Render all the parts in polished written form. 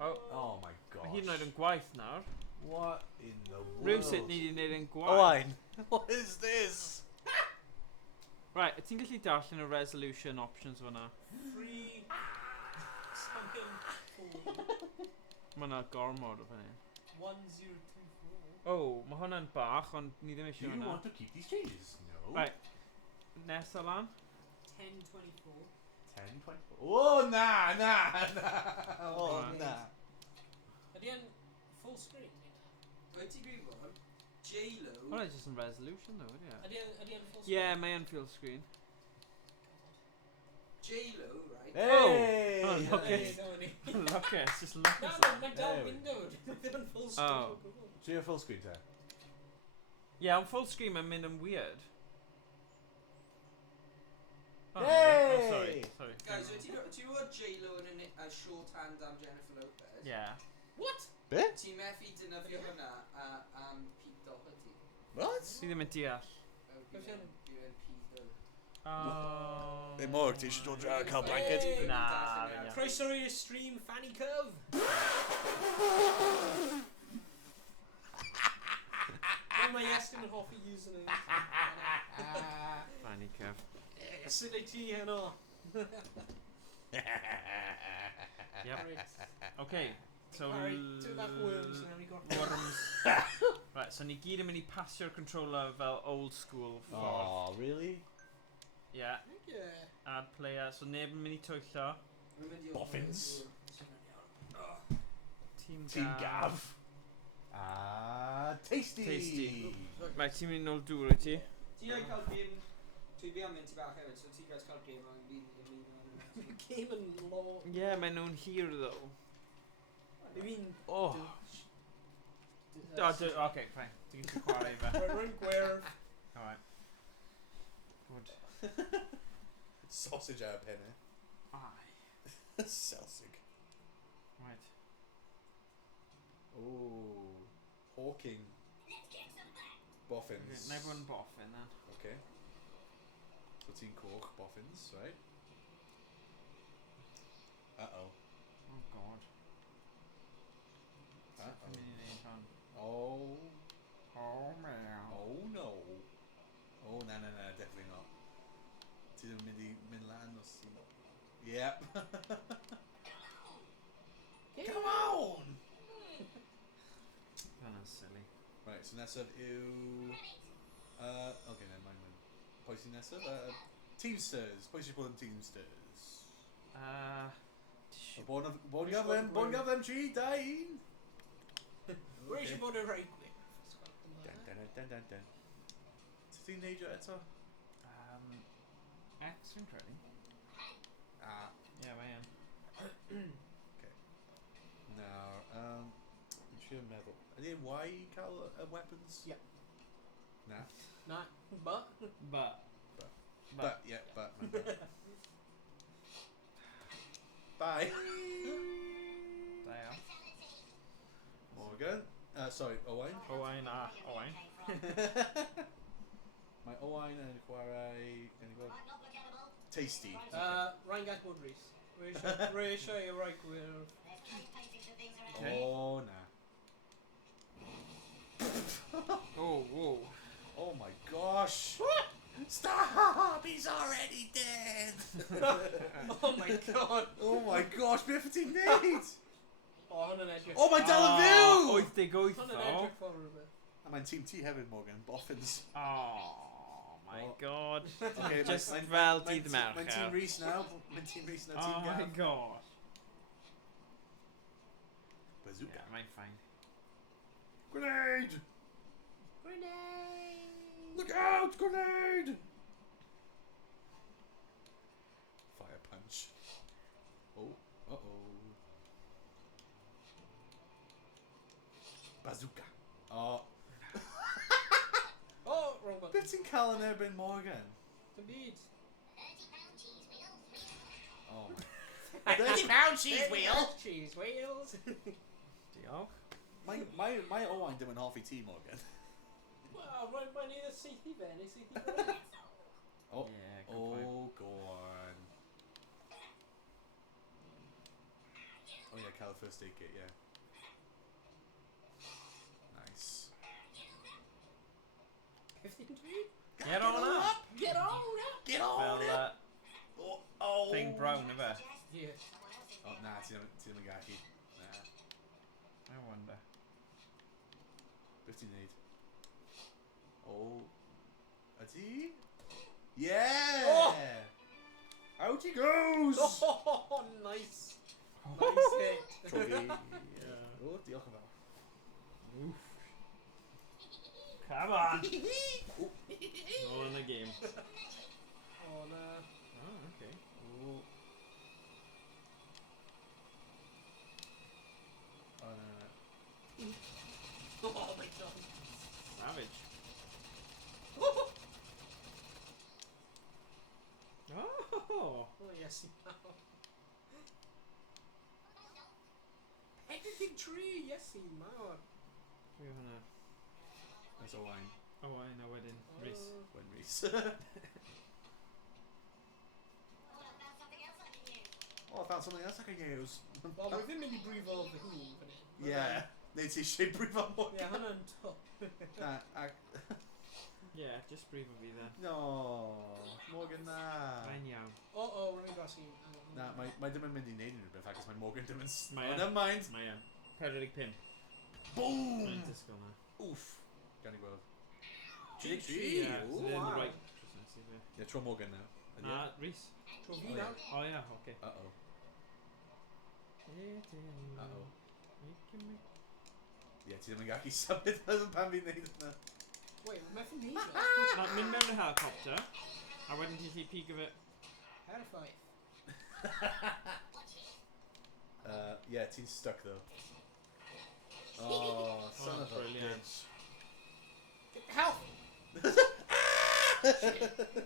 Oh my gosh. Mae hi'n neud yn gwaith nawr. What in the world? Rhywsut ni wedi neud yn gwaith. Owain, what is this? Right, ti'n gallu darllen y resolution options fyna? Free. Summon. Mae yna gormod o fyny. 1024. Oh, mae hwnna'n bach, ond ni ddim Do eisiau you hwnna. want to keep these changes? No. Right, nesa lan. 1024. 10, 20. Oh, nah. Oh, Right. nah. Ydy yn full screen? Wyt ti'n gwybod? J-Lo. Hwnna'n just yn resolution though, ie. Ydy yn full screen? Yeah, mae yn full screen. J-Lo, right? Hey! Oh, look Hey, it. no, ni. Look it, it's just look Na, at mae'n dal There we window. Ddim yn full screen. Oh. o gwbl. So you're full screen there? Yeah, on full screen mae'n mynd yn weird. Oh, Yay! oh, sorry. Guys, wyt ti'n gwybod J-Lo yn a shorthand am Jennifer Lopez? Yeah. What? Be? Ti'n methu dynafio hwnna am Pete Doherty? What? Ti ddim yn deall. Bydd yn Pete. Oh. Hey, Morg, ti eisiau dod draw cael blanket? Hey! Nah, fi'n iawn. Croeso i'r stream Fanny Cove. Mae Iestyn yn hoffi username. Fanny Kev. Sut ei ti heno? Yep. Okay, so... Alright, do that Worms and then we got... Worms. Right, so ni gyd yn mynd i pasio'r controller fel old school ffordd. Oh, really? Yeah, Yeah. add player, so neb yn mynd i twyllo. Boffins. Team Gav. Tasty. Tasty. Right, ti'n mynd nôl dŵr i ti? Ti'n ei cael game... Dwi fi am mynd i bach hefyd, so ti'n guys cael game o'n byd. Game yn law. Yeah, mae nhw'n hir though. I mean... Oh. Okay, fine. Ti'n gallu chwarae fe. Rwy'n gwerf. Alright. Good. Sausage out of penny. Aye. Selsig. Right. Oh. Hawking. Boffins. Okay, everyone boffin then. Okay. So ti'n coch boffins, right? Uh-oh. Oh god. Uh-oh. Ti'n mynd i neud hwn? Oh. Oh man. Oh no. Oh, no, definitely not. Ti ddim mynd i mynd lan os ti... Yep. Come on! Hwnna'n silly. Right, so nesaf yw... Okay, never mind then. Pwy sy'n nesaf? Teamsters. Pwy sy'n bod yn Teamsters? Bon gyflem 3, 2, 1. Rwy eisiau bod yn rhaid gwyr. Dun. Ti'n neud o eto? X yn credu. Yeah, mae yn. Okay. Nawr, dwi'n trio meddwl. Ydy e'n Y i cael y weapons? Yeah. Na. Na, but... But. Bye. Da iawn. Morgan. Sorry, Owain. Owain a Owain. Mae Owain yn chwarae... Tasty. Rhaid gael bod Rhys. Rwy eisiau i rhaid gwyr. Oh, na. Oh, whoa. Oh my gosh! Stop! He's already dead! Oh my god! Oh my gosh, beth ti'n neud? O, hwn yn edrych. Oh, mae'n dal yn fyw! 88 Hwn yn though. edrych ffordd rhywbeth. A mae'n tîm ti hefyd, Morgan. Boffins. Oh my Oh. god. Okay, Just mae'n- fel mae'n- dydd Mercher. Mae'n tîm Rhys nawr. Mae'n tîm Rhys nawr, Oh tîm my Gav. god. Bazooka. Yeah, mae'n fine. Grenade! Grenade! Look out! Grenade! Fire punch. Oh. Uh-oh. Bazooka. Oh. Oh, wrong button. Beth ti'n cael yn erbyn Morgan? Dim byd. Oh my. £30 cheese wheel! Cheese wheels. Diolch. Mae Owain dim yn hoffi ti, Morgan. Wel, mae'n either syth i fe, neu syth i fe. Oh, Yeah, good point. go on. Oh yeah, Cal first aid kit, yeah. Nice. 15 to Get on up! Get on up! Get on Fel, it! Oh! thing brown, efe? Yeah. Oh, nah, ti ddim yn gallu. Nah. I wonder. Beth ti'n neud? Oh. Ydi? Yeah! Oh! Out he goes! Oh, nice. Nice hit. Trophy. Yeah. Oh, diolch yn fawr. Oof. Come on! All in the game. Oh, no. Oh, okay. Oh. Oh, no. Oh, my God. Savage. Oh! Oh, yes, now. Editing tree, yes, now. We're gonna... That's Owain. Oh, I know wedding. Rhys. When Rhys. Oh, I found something else I can use. Wel, mae ddim mynd I brifo fy hun fan hyn. Yeah. Neu ti eisiau brifo mor. Ie, hwnna'n top. Na, Yeah, just breathe of you then. no. Morgan, na. Fine iawn. Oh, rwy'n gos i. Na, mae ddim yn mynd I neud unrhyw beth ac os mae Morgan ddim yn... Mae Oh, yn. never mind. Mae yn. 45. Boom! Mae'n disgwyl na. Oof. Gan I gweld. Gee, Yeah, so ooh, they're in the wow. right. Just let's see there. Yeah, tro Morgan now. Na, Rhys. Tro fi Oh, nawr. Oh yeah, okay. Uh-oh. Uh-oh. Yeah, ti ddim yn gallu symud pan fi'n neud hynna. Wait, mae methu neud o. Na, mynd mewn y helicopter, a wedyn ti'n gallu peek of it. Perffaith. Yeah, ti'n stuck though. Oh, son of a brilliant. bitch. Get the help!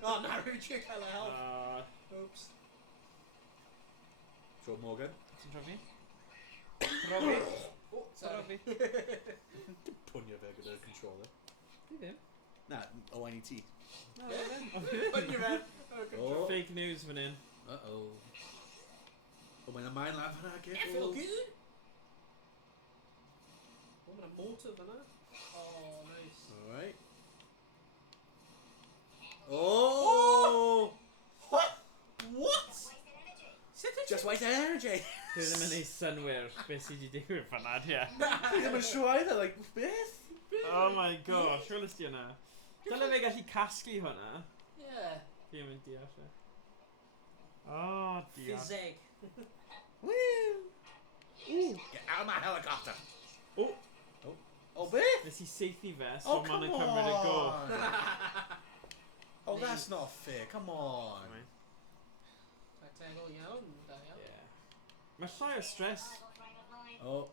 Oh, na, rwy'n trio cael y help. Oops. Tro Morgan. Ti'n trofi? Trofi? Oh, sorry. Pwnio fe gyda'r controller. Fi ddim. Na, Owain I ti. No, Yeah. fi Put your ddim. head. Oh, good Oh. job. Fake news fan hyn. Uh-oh. Oh, mae'n ymlaen laf hynna, Yeah, feel careful. good. Oh, mae'n motor fan'na. Oh, nice. Alright. Oh! What? What? Just wasted energy. Dwi ddim yn ei synwyr beth sydd wedi digwydd fan ad, ie. Fi ddim yn siŵr either, like, beth? Oh my gosh, welys di hwnna? Dyle fe gallu casglu hwnna? Yeah. Fi ddim yn deall e. Oh, dear. Fizzeg. Woo! Ooh, get out of my helicopter. Oh, Oh, beth? nes i seithi fe, Oh, so come ma'n cymryd y go. on. Oh, that's not fair. Come on. Right. Tactegol iawn, da iawn. Yeah. Mae llai o stress. Oh.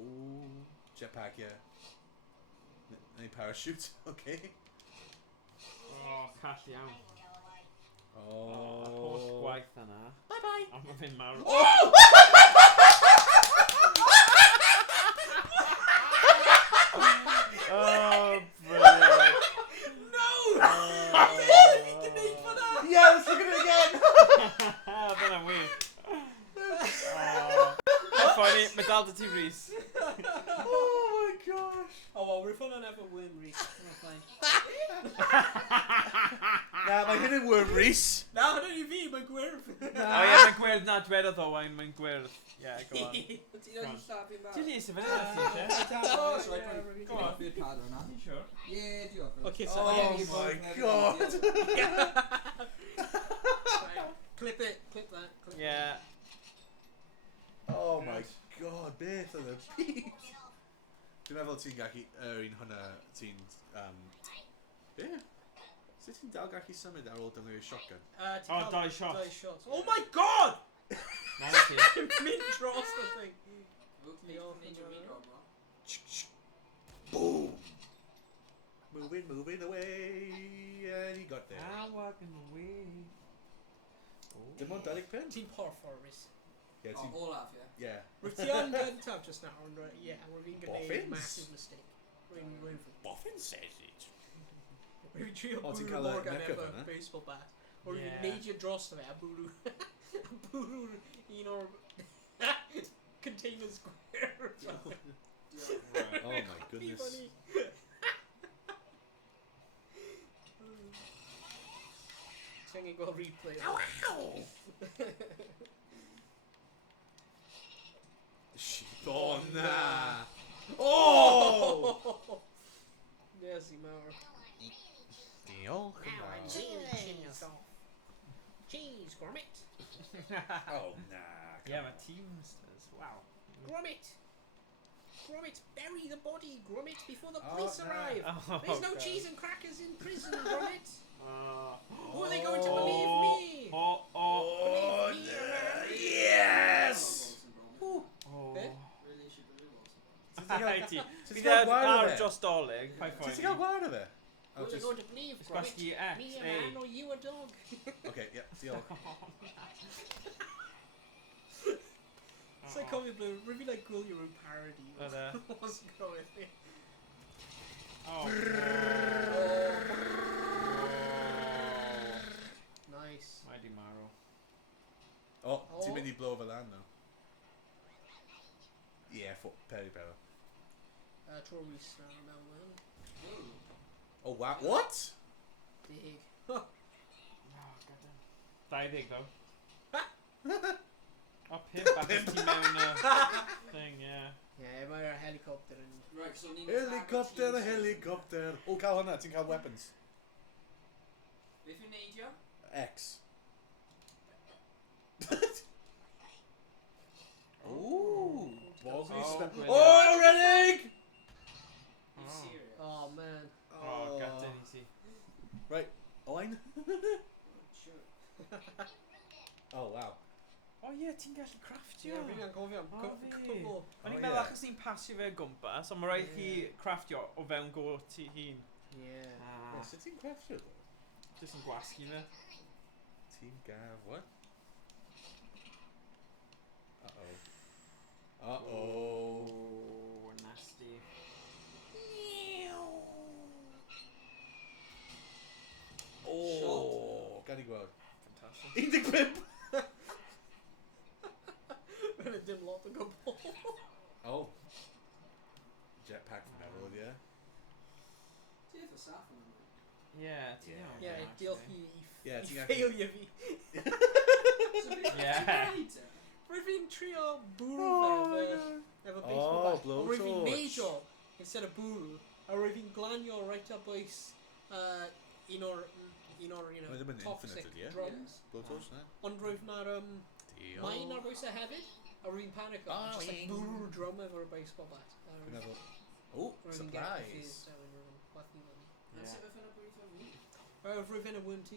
Ooh. Jetpack, yeah. Any parachute? Okay. Oh, call iawn. Oh. Holl gwaith yna. Bye-bye. A mae fe'n marw. Oh! Oh, brilliant. No! Yes, look at it again. Dyna'n wir. Mae'n ffynnu, mae dal dy ti Rhys. Oh my gosh. Oh, well, we're fun on ever win, Rhys. Oh, fine. Na, mae hyn yn Worm Rhys. Na, hwnna I fi, mae'n gwyrf. O ie, mae'n gwyrdd na dwedodd Owain, mae'n gwyrdd. Yeah, go on. Ti'n rhaid I llafu bach? Ti'n lys y fe na ti, te? That's right, yeah, right. Go on. Fi'r pad o'na. Ti'n siwr? Yeah, diolch. Okay, so Oh my god. Clip it, clip that. Clip Yeah. Oh my god, beth oedd y byd? Dwi'n meddwl ti'n gallu, un hwnna, ti'n, be? Sut ti'n dal gallu symud ar ôl defnyddio shotgun? Oh, dau shot. Dau shots. Oh my god! Na ti. Mynd dros the thing. Boom! Moving away, and he got there. I'm walking away. Dim ond 25? Ti'n porffor, Rhys. Yeah, Oh, ti'n... olaf, yeah. Yeah. Rwy'n ti on gun tab just now, ond yeah, rwy'n gwneud Boffins? massive mistake. Rwy'n Boffin says it. Rwy'n trio O, ti'n bwrw cael y Morgan neck efo up yna? baseball bat. O rwy'n Yeah. neidio dros fe a bwrw... a bwrw un o'r... square. Oh my goodness. Funny. So I'm gonna go replay. Ow! Oh nah! Oh! There's the mower. Diolch yn Now I'm fawr. seeing yourself. Cheese, Gromit. Oh nah! Yeah, come my on. teamsters. Wow. Gromit. Gromit, bury the body, Gromit, before the police no. arrive. Oh, There's no God. cheese and crackers in prison, Gromit. Uh, Who are they going to believe me? Oh, oh, Believe me, man. Yes! Who? oh. Be? Really eisiau bywyd lot o bobl. Rhaid ti. Ti'n Bydd cael e'n gwared o ar fe? dros dolyg. Pa Ti'n ffordd cael gwared o fe? Who are they going to believe, It's Gromit? gwasgu X, Me a A. man or you a dog? Okay, yeah, diolch. It's like comic blue, really like Ghoul Your Own parody. But, What's going on? Oh. Nice. Mighty Marrow. Oh, ti'n Oh. mynd i blow fe lan now. Yeah, peri peri. Tro Rhys now, man. Oh wow, what? Big. Oh, goddamn. 20 though. Oh, pimp achos ti mewn thing, yeah. Yeah, mae'r helicopter yn... Right, so ni'n Helicopter, helicopter. Oh, cael hwnna, ti'n cael weapons. Beth yw'n neidio? X. Ooh. Ballsy Oh, step. brilliant. Oh, Rennig! Are you Oh. serious? Oh, man. Oh, gutted, you see. Right, Owain. Oh, sure. Oh, wow. Oh, yeah, ti'n gallu craftio. Ie, fi'n gofio am O, fi. cwbl. O'n Oh, i'n meddwl yeah. achos ni'n pasio fe o gwmpas, ond mae rhaid chi Ie. craftio o fewn go ti hun. Ie. Ah, Sut ti'n craftio ddo? jyst yn gwasgu fe. Team Gav, what? Uh-oh. Uh-oh. Oh, nasty. Oh, gan i gweld. Fantastic. 15! Mae'n dim lot o gwbl. Oh. Jetpack from Emerald, yeah? Ti efo saff yn yma? Yeah, ti'n Ie. iawn. Ie, actually. diolch i Yeah, ti'n gallu- ffeilio fi. So beth Yeah. ti'n gwneud e? Rwy'n fi'n trio bwrw fe efo baseball Oh, bat. Ond blowtorch. rwy'n fi'n neidio instead of bwrw. A rwy'n fi'n glanio right up oes un o'r, you Oh, ddim know, yn toxic infinite, ie? drums. Blowtorch, na? Ond rwy'n na'r Diolch. mine ar oes e hefyd. A rwy'n panic Oh, just like ie. bwrw drum efo'r baseball bat. Dwi'n meddwl... Oh, Rwy'n get supplies. confused a rwy'n chwathi fan. Am Yeah. sef beth yn y bwyth o fi? Rwy'n fi'n a WM.D.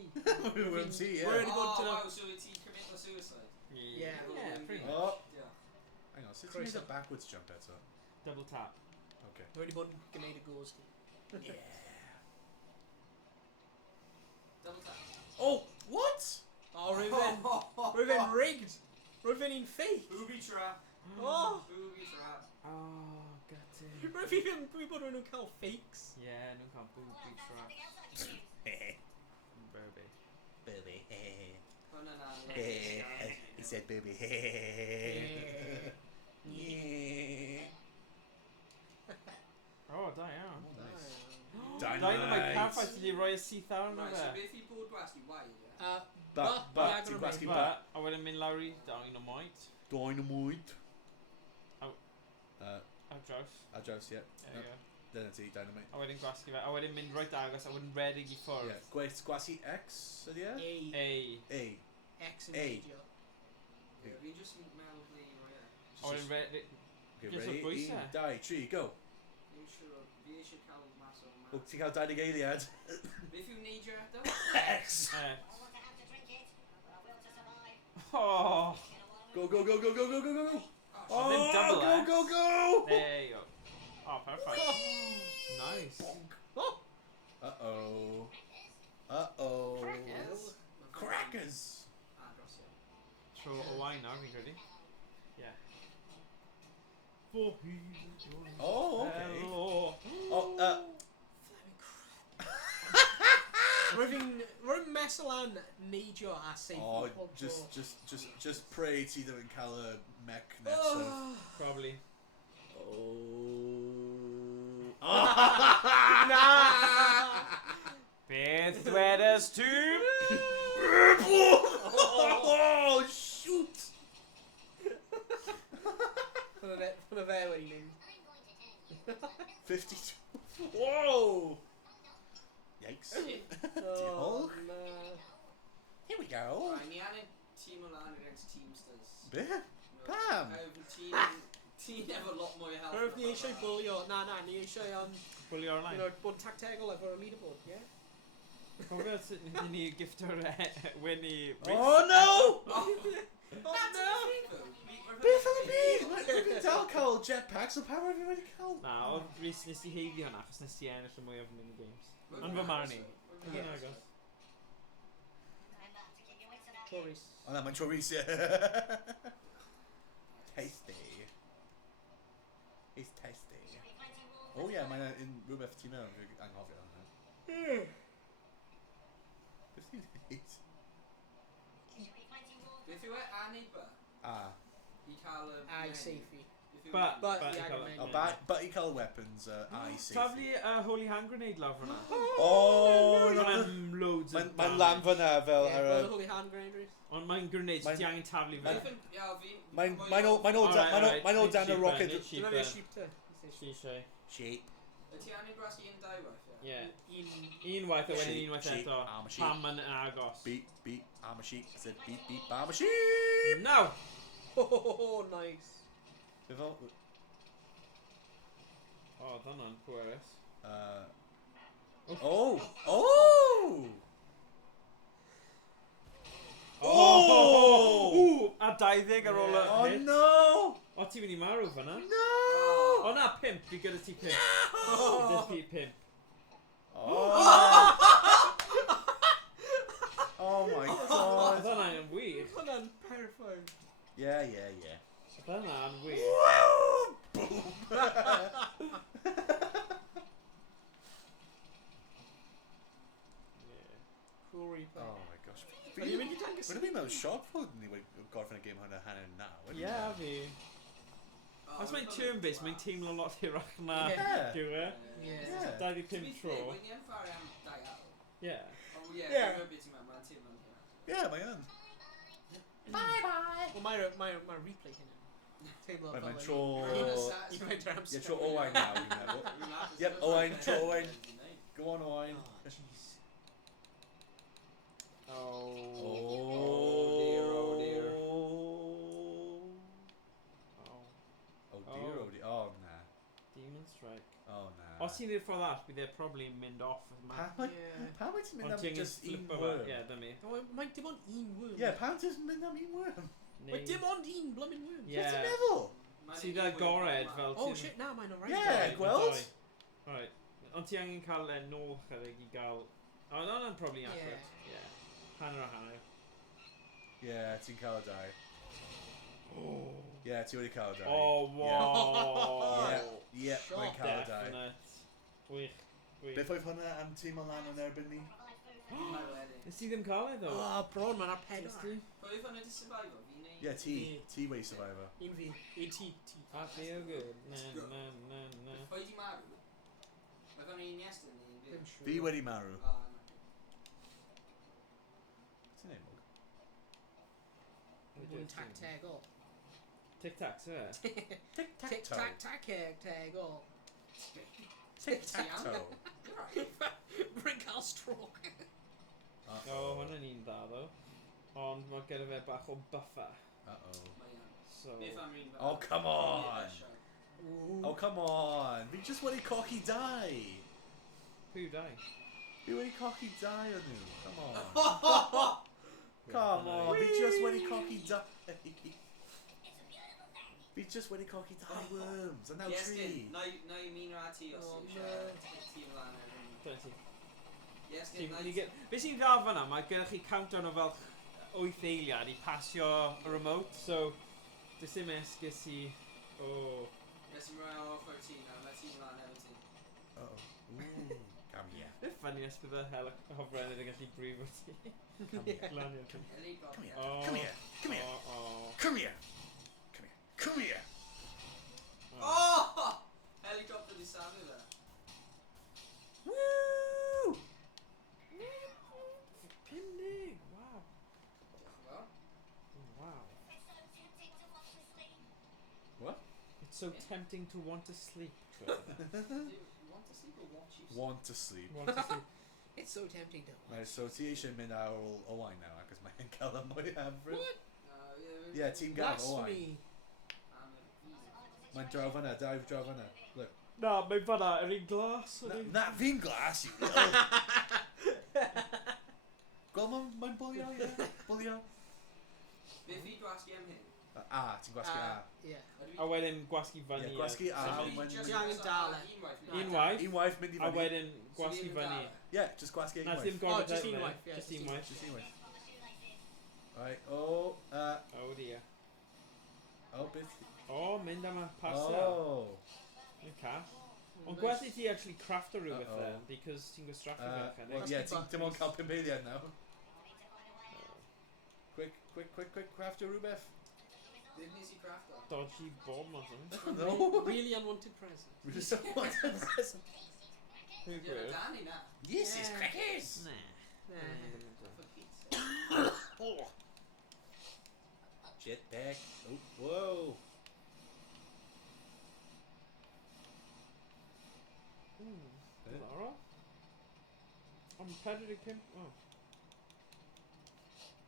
WM.D, yeah. We're already going to Oh, the... wow, so ti'n commit o suicide? Yeah. Yeah, pretty much. Oh, Diolch. hang on, sut ti'n Croeso. neud a backwards jump eto? Double tap. Okay. Rwy'n wedi bod yn gwneud y gos di. Yeah. Double tap. Oh, what? Oh, rwy'n fi'n rigged. Rwy'n fi'n un fake. Booby trap. Oh. Booby trap. Oh, gutted. Rwy'n fi'n bod nhw'n cael fakes. Yeah, nhw'n cael booby trap. Booby. Baby. Hwna na. He said baby. Yeah. Oh, da iawn. Oh, nice. Dynamite Dynamite. perffaith wedi rhoi y syth awr yna Right, so fe. beth i bod gwasgu? Waed, ie? But, ti'n gwasgu But, a wedyn mynd lawr i dynamite. Dynamite. Oh. Ar draws. A draws, yeah. There you go. Dyna ti, dynamite. A wedyn gwasgu fe. A wedyn mynd right agos a wedyn redig i ffwrdd. Yeah. Gwasgu X, ydy e? A. A. A. X yn A. neidio. Ie, fi'n just meddwl ble i roi e. A wedyn redig... Okay, Just ready? o'r bwysau. 1, 2, 3, go. Fi eisiau cael mas o O, mas. ti'n cael 20 eiliad? Beth yw'n neidio eto? X! Oh! Go, go, go, go, go, go, go, go! Oh, then double go, X. go, go! There you go. Oh, perfect. Nice. Oh! Uh-oh. Uh-oh. Crackers. Crackers! Ah, dros ie. Tro Owain nawr, fi'n credu. Yeah. Oh, okay. Hello. Oh, Rwy'n mesel an neidio a safe. Oh, just pray ti ddim yn cael y mech nesaf. Oh. probably. Na! Beth dwedes tu? Oh, shoot! Hwna fe wedi mynd. 52. Whoa! Yikes. Oh, Diolch. na. Here we go. Right, ni angen tîm o lan against Teamsters. Be? No, Pam? Tîm efo lot mwy o help. Yr ni eisiau bwlio. Na, ni eisiau Fully online. bod tactegol efo'r leaderboard, ie? Cofio sut ni gifto'r win i Rhys? Oh no! Oh no! Beth am y byd? Mae'n dal cael jetpack, so pa rwy'n wedi cael? Na, o'r Rhys nes i heiddi hwnna, achos nes i ennill y mwy o mini-games. Yn fy marn i. Ie. Yn agos. Tories. O na, mae'n tro Rhys, ie. Tasty. It's tasty. Oh ie, mae'n un rhywbeth ti mewn, dwi'n anghofio hwnna. Beth ti'n neud? Beth yw e aneba? Ah. I cael y... Ai, seifi. But But, i yeah, cael I y- Oh, but i cael weapons, I see. Taflu holy hand grenade lawr fyna. Oh, Mae'n loads of Mae'n lan fyna fel Yeah, ar well, y... the holy hand grenade race. Ond mae'n grenades, Mae'n- ti angen taflu fe. Mae'n o dan y rocket... Dyna fi sheep te. Si eisiau. Sheep. Y ti angen bras i un dau waith, ie? Ie. Un... Unwaith a wedyn Sheep, unwaith sheep, eto. I'm a sheep. Pam yn agos. Beep, beep, I'm a sheep. I said beep, beep, I'm a sheep! No! Oh, nice. Be fel... O, dda'n pwerus. Oh! Oh! Oh! Oh! A 20 ar ôl y Oh hit. no! O, ti mynd i marw fyna? No! O na, 5. Fi gyda ti 5. No! Gyda ti 5. Oh! Oh my O, god! dda'n wych. Hwna'n perffaith. Yeah, yeah, yeah. Dda'n wych. Woo! Boom! Cool replay. Oh my gosh. Are you mynd i dangos? Wyna fi mewn siop fod ni wedi gorffen y gêm hwnna hanner naw. Ie, fi. Os mae'n turn-based, mae'n teimlo lot hirach na Ie. diwe. Yeah. Yeah. 25 tro. Wy'n i'n ffari am 2 awr. Ie. O ie, Yeah. dwi'n beth ti'n meddwl, mae'n teimlo'n hynna. Yeah, mae yn. Wel, mae'r replay hynny. Teimlo Right, fel mae'n yn- tro... I find your Ie, tro Owain nawr, dwi'n meddwl. Yep, Owain, tro Owain. Go on, Owain. Oh, jeez. Oh. Oh dear, oh dear. Oh dear, oh dear. Oh, nah. Demon Strike. Oh, nah. Os ti'n i'r ffordd all, bydd e probably mynd off. Pam wyt ti'n mynd Ond am ti'n just un flipo fe. worm? Ie, dy mi. Mae dim ond un worm. Ie, pam ti'n mynd am un worm? Mae dim ond un blymyn worm. Ie. Beth ti'n meddwl? Sydd â gored fel Oh shit, na, mae'n alright. Ie, gweld? Alright. Ond ti angen cael nôl chydig i gael... O, hwnna'n probably Ie. accurate. Ie. Hanner a hanner. Ie, ti'n cael y dau. Oh. Ie, ti wedi cael y dau. Oh, wow. Ie, mae'n cael y dau. Definite. Wych. Beth oedd hwnna am tîm o lan yn erbyn ni? Nes ti ddim cael ei ddo? Oh, bron, mae'n ar pedwar. Nes ti? Pwy ffynnu di survivor? Fi neu... Ie, ti wedi survivor. Un fi. Un ti. I feel good. Na. Pwy di marw? Oedd o'n un Iestyn neu un Ddim fi? siŵr. Fi wedi marw. O, na. Ti'n neud mwg? Mwyn tactegol. Tic-tac, sy'n e? Tic-tac-tac-tegol. Tic-tac-toe. Rwy'n cael stroke. O, hwnna'n un da, ddo. Ond mae gyda fe bach o buffer. Uh-oh. Mae iawn. So... Beth am un Oh, come on! Ooh. Oh, come on! Fi just wedi cochi dau! Pwy dau? Fi wedi cochi dau o nhw. Come on. Come on, fi just wedi cochi dau. Fi just wedi cochi dau worms, and now Iestyn, three. na i min o ati os Oh, ti no. eisiau tîm lan erbyn. Twenty. Iestyn, na i... Be sy'n dda fyna, mae gyda chi countdown o fel 8 eiliad i pasio y remote, so does dim esgus i... Oh. Nes i'n rhoi o ochr ti na, mae tîm lan efo ti. Uh-oh. Ooh, come here. Be ffynnu os bydd y hofrennydd yn gallu brifo ti. Glanio ti. Elite Come here. Oh. Come here. Come here. Oh. Come here. Come here. Come here. so tempting to want to sleep. Do you want to sleep or watch you sleep? Want to sleep. Want to sleep. It's so tempting to Right, so ti eisiau mynd ar ôl Owain nawr, ac mae'n cael y mwyafrif. What? Yeah, Team Gav, Owain. Blasphemy. Mae'n draw fyna, dive draw fyna. Look. Na, mae'n fanna, yr un glas. Na fi'n glas, you little... Gweld mae'n bwlio, ie? Bwlio. Be fi gwasgu am hyn? Ti'n gwasgu A. Yeah. A wedyn gwasgu fyny. Ie, gwasgu A. Ti angen dalen. Unwaith. Unwaith mynd i A fyny. wedyn gwasgu fyny. Ie, just gwasgu Na, unwaith. dim gorfod just edrych. unwaith, yeah, Just just unwaith. Just unwaith. Right, oh, Oh dear. beth... O, mynd am y pastel. Oh. Yn cath. Ond gwerthu ti actually crafto rhywbeth Uh-oh. then, because ti'n gwastraffu fe chydig. Well, yeah, ti'n ond cael 5 eiliad nawr. Quick, craft your rhywbeth. Beth nes i crafto? Dodgy bomb or something. No. Really unwanted present. Really unwanted present. Who Ie, gwir? Danny na. Yes, Yeah. it's crackers. Nah. For pizza. Oh. Jetpack. Oh, whoa. Diddorol. Ond 45... Oh.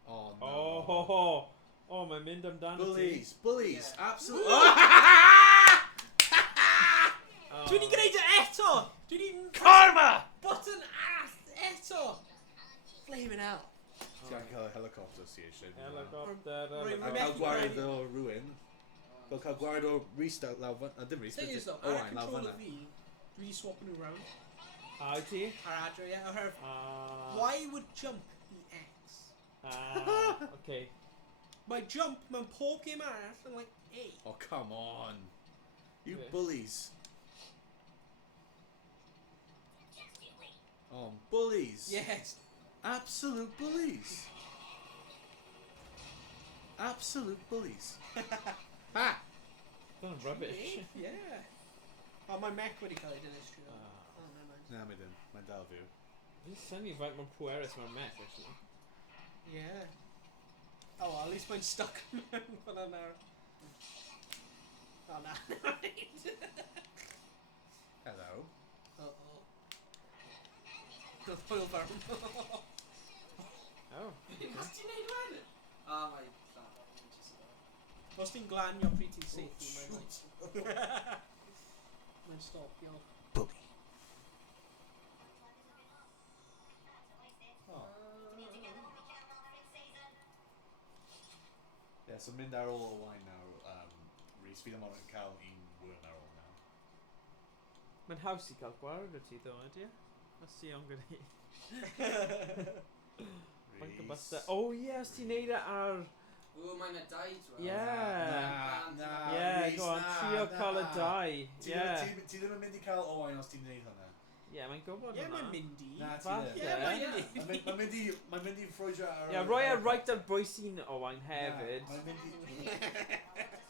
Oh, no. Oh, ho, ho. Oh, mae'n mynd amdano Bullies, bullies, Yeah. absolutely. Oh. Dwi wedi gwneud e eto! Dwi wedi... Karma! Button ass eto! Flaming hell. Ti'n cael y helicopter si eisiau. Helicopter. Rwy- A cael gwared o rhywun. Fel cael gwared o Rhys lawr fyna. Dim Rhys, Thing is though, Owain ar lawr control fyna. of fi, dwi wedi swap nhw round. A wyt ti? Ar adro, yeah. Oherwydd, Ah. why would jump be X? Okay. Mae jump mewn pob game arall yn like A. Oh, come on. You Okay. bullies. Oh, bullies. Yes. Absolute bullies. Absolute bullies. Ha! That's rubbish. Yeah. Oh, mae mech wedi cael ei dynistrio. Ah. Oh, no, no. Na, mae dim. Mae'n dal fyw. Fi'n synnu faint mae'n pwerus mewn mech, actually. Yeah. Oh, well, at least mae'n stuck mewn fyna nawr. Oh, na. Hello. Uh-oh. Doedd hwyl farm. Oh. Beth ti'n neud wen? Ah, mae lladd. Os ti'n glanio pryd ti'n seithi, mae'n stopio. Bully. Oh. Yeah, so mynd ar ôl Owain nawr, Rhys, fi ddim ond yn cael un worm ar ôl nawr. Mae'n haws i gael gwared o ti, ddo, ydy e? Os ti o'n gyda hi. Faint o basta. Oh, ie, os ti'n neud e ar... Ww, mae'n y dau, dwi. Yeah. Na, Yeah, Rhys, go on, na, trio na. cael y dau. Ti Yeah. ddim yn mynd i cael Owain os ti'n neud hwnna. Yeah, mae'n gwybod Ie, hwnna. mae'n mynd i. Na, ti Falle. ddim. Ie, mae'n Yeah. mynd i. Mae'n mynd i ffrwydro ar... Ie, roi e right ar bwysyn Owain hefyd. Na, mae'n mynd i...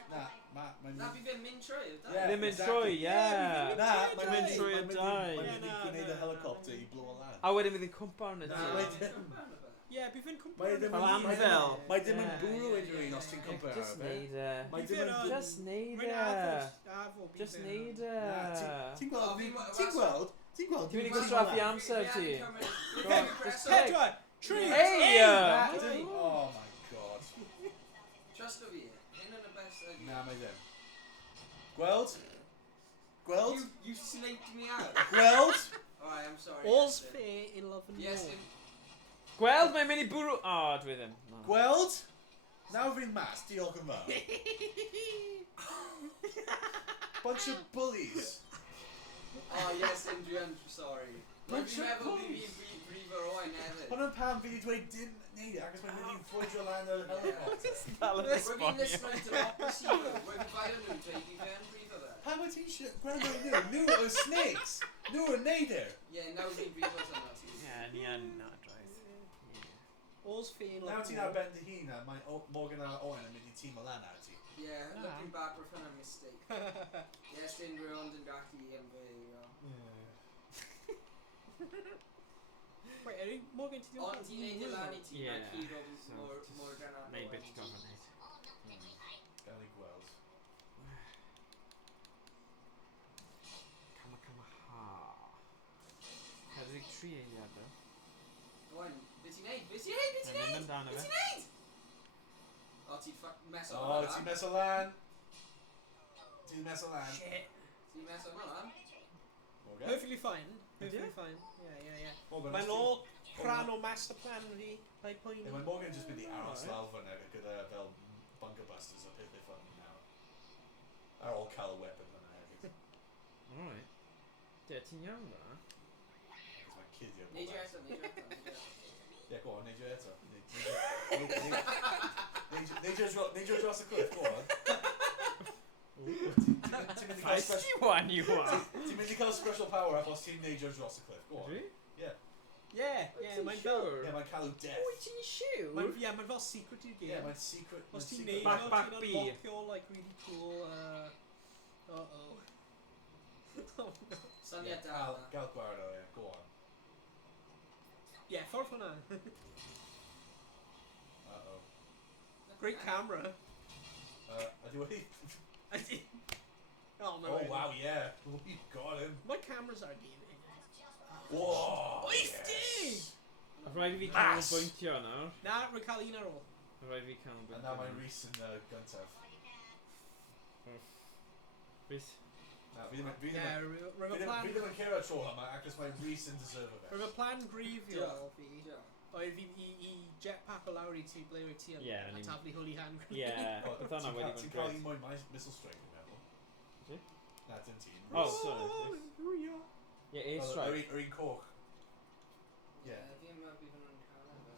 Na, mae'n Na, mynd fi fe'n mynd trwy, y dau. Yeah. Ddim yn exactly. trwy, ie. Yeah, Na, Dwi'n mynd trwy y dau. Mae'n mynd i Na, gwneud y na, helicopter na. i blow o lan. A wedyn fydd yn cwmpa arno Na, ti. wedyn- Ie, bydd fi'n Mae cwmpa. ddim Fel yn- anfel. Mae dim yn Yeah, bwrw yeah, unrhyw un yeah, os ti'n yeah. compare Just fe. neud e. Mae Fi dim fe'n yn... on- Just neud Rwy'n e. afo. Just neud e. Na, ti'n gweld... Oh, fi- Ti'n gweld? Ti'n gweld? Ti'n mynd i Ti'n gwastraffu gweld? amser ti. Go on, just just check. Tree! Hey! Na, Hey! dim- Oh my god. Trust o fi, hyn yn y best idea. Na, mae ddim. Gweld? Gweld? You snaked me out. Gweld? Alright, I'm sorry. All's Iestyn. fair in love and war. Iestyn. Gweld, mae'n mynd i bwrw... O, dwi ddim. No. Gweld? Nawr fi'n mas, diolch yn fawr. Bunch of bullies. Oh, Iestyn, dwi yn sorry. Mae'n Bunch fi'n of meddwl bullies. fi'n brif o'r oen hefyd. Hwna'n pam fi wedi dweud dim neud e, achos mae'n mynd i ffwydro lan y helicopter. Dal yn Rwy'n esbonio. listening to democracy, rwy'n bai o'n nhw'n dweud i fe'n brif o fe. Pam wyt ti eisiau gwrando i nhw? Nhw o'r snakes. Nhw o'r neud e. Ie, nawr fi'n brif o'r yna ti. Ie, ni yn na draeth. All's fair in love Nawr and ti'n war. ar ben dy hun a mae Morgan a Owain yn mynd i tîm o lan ar ti. Ie, looking back, roedd hwnna'n mistake. Iestyn, rwy ond yn gallu yn fwy. Wait, are you more going to do Ond ti'n neud y lan i ti, Ie, mae hero so mor gana. Neud beth ti'n gorfod neud. Gael ei gweld. 3 eiliad o. Owain, be ti'n neud? Be ti'n neud? Be ti'n Mae'n mynd neud? amdano Be fe. ti'n neud? O, ti'n mes o O, hwnna ti'n lan. mes o lan. Ti'n mes o lan. Shit. Ti'n mes o hwnna lan. Morgan? Perfectly fine. Ydy? Perfectly fine. Yeah. Morgan, Mae'n os ti- all rhan o master plan fi. Like point. Ie, mae Morgan jyst mynd i aros Alright. lawr fyna gyda fel bunker busters o pethau ffyn nawr. Ar ôl cael y weapon fyna hefyd. Alright. De, ti'n iawn dda? Cos mae'n cuddio bob Neidio as. eto, neidio eto. Ie, go on, neidio eto. Neidio dros y cliff, go on. Ti'n mynd i cael Feisty one you are! Ti'n mynd i cael special power achos ti'n neidio dros y cliff, go on. Dwi? Yeah, mae'n fel... Ie, mae'n cael death. Wyt ti'n siw? Mae'n fel secret i'r Ie, game. mae'n secret. Os ti'n secret. neud Back ti'n B. unlockio, like, really cool, uh-oh. Oh, no. Syniad da. Gael gwared o, ie, go on. Yeah, ffordd hwnna. Uh-oh. Great camera. Ydy wedi... Oh, Oh, wow, yeah. Oh, you got him. My cameras are gaming. Whoa! Oisti! Yes. Oedd rhaid i fi canolbwyntio nawr. Na, rwy'n cael un ar ôl. Oedd rhaid i fi And canolbwyntio now my nawr. Rhys yn gyntaf. Rhys? Na, fi ddim Yeah, rwy'n yn plan... cero tro yma, ac os mae Rhys yn deserve fe. Rwy'n plan grifio fi. Diolch. Oedd fi i jetpack o lawr i ti ble wyt ti Ie, a ni'n- taflu holy hand. Ie, oedd hwnna wedi bod Ti'n yn cael un gred. mwy missile strike, dwi'n meddwl. Ti? Na, dim ti. Oh, sorry. Ie, airstrike. Yr un coch. Ie. Fi yn meddwl bydd hwnna'n cael efo.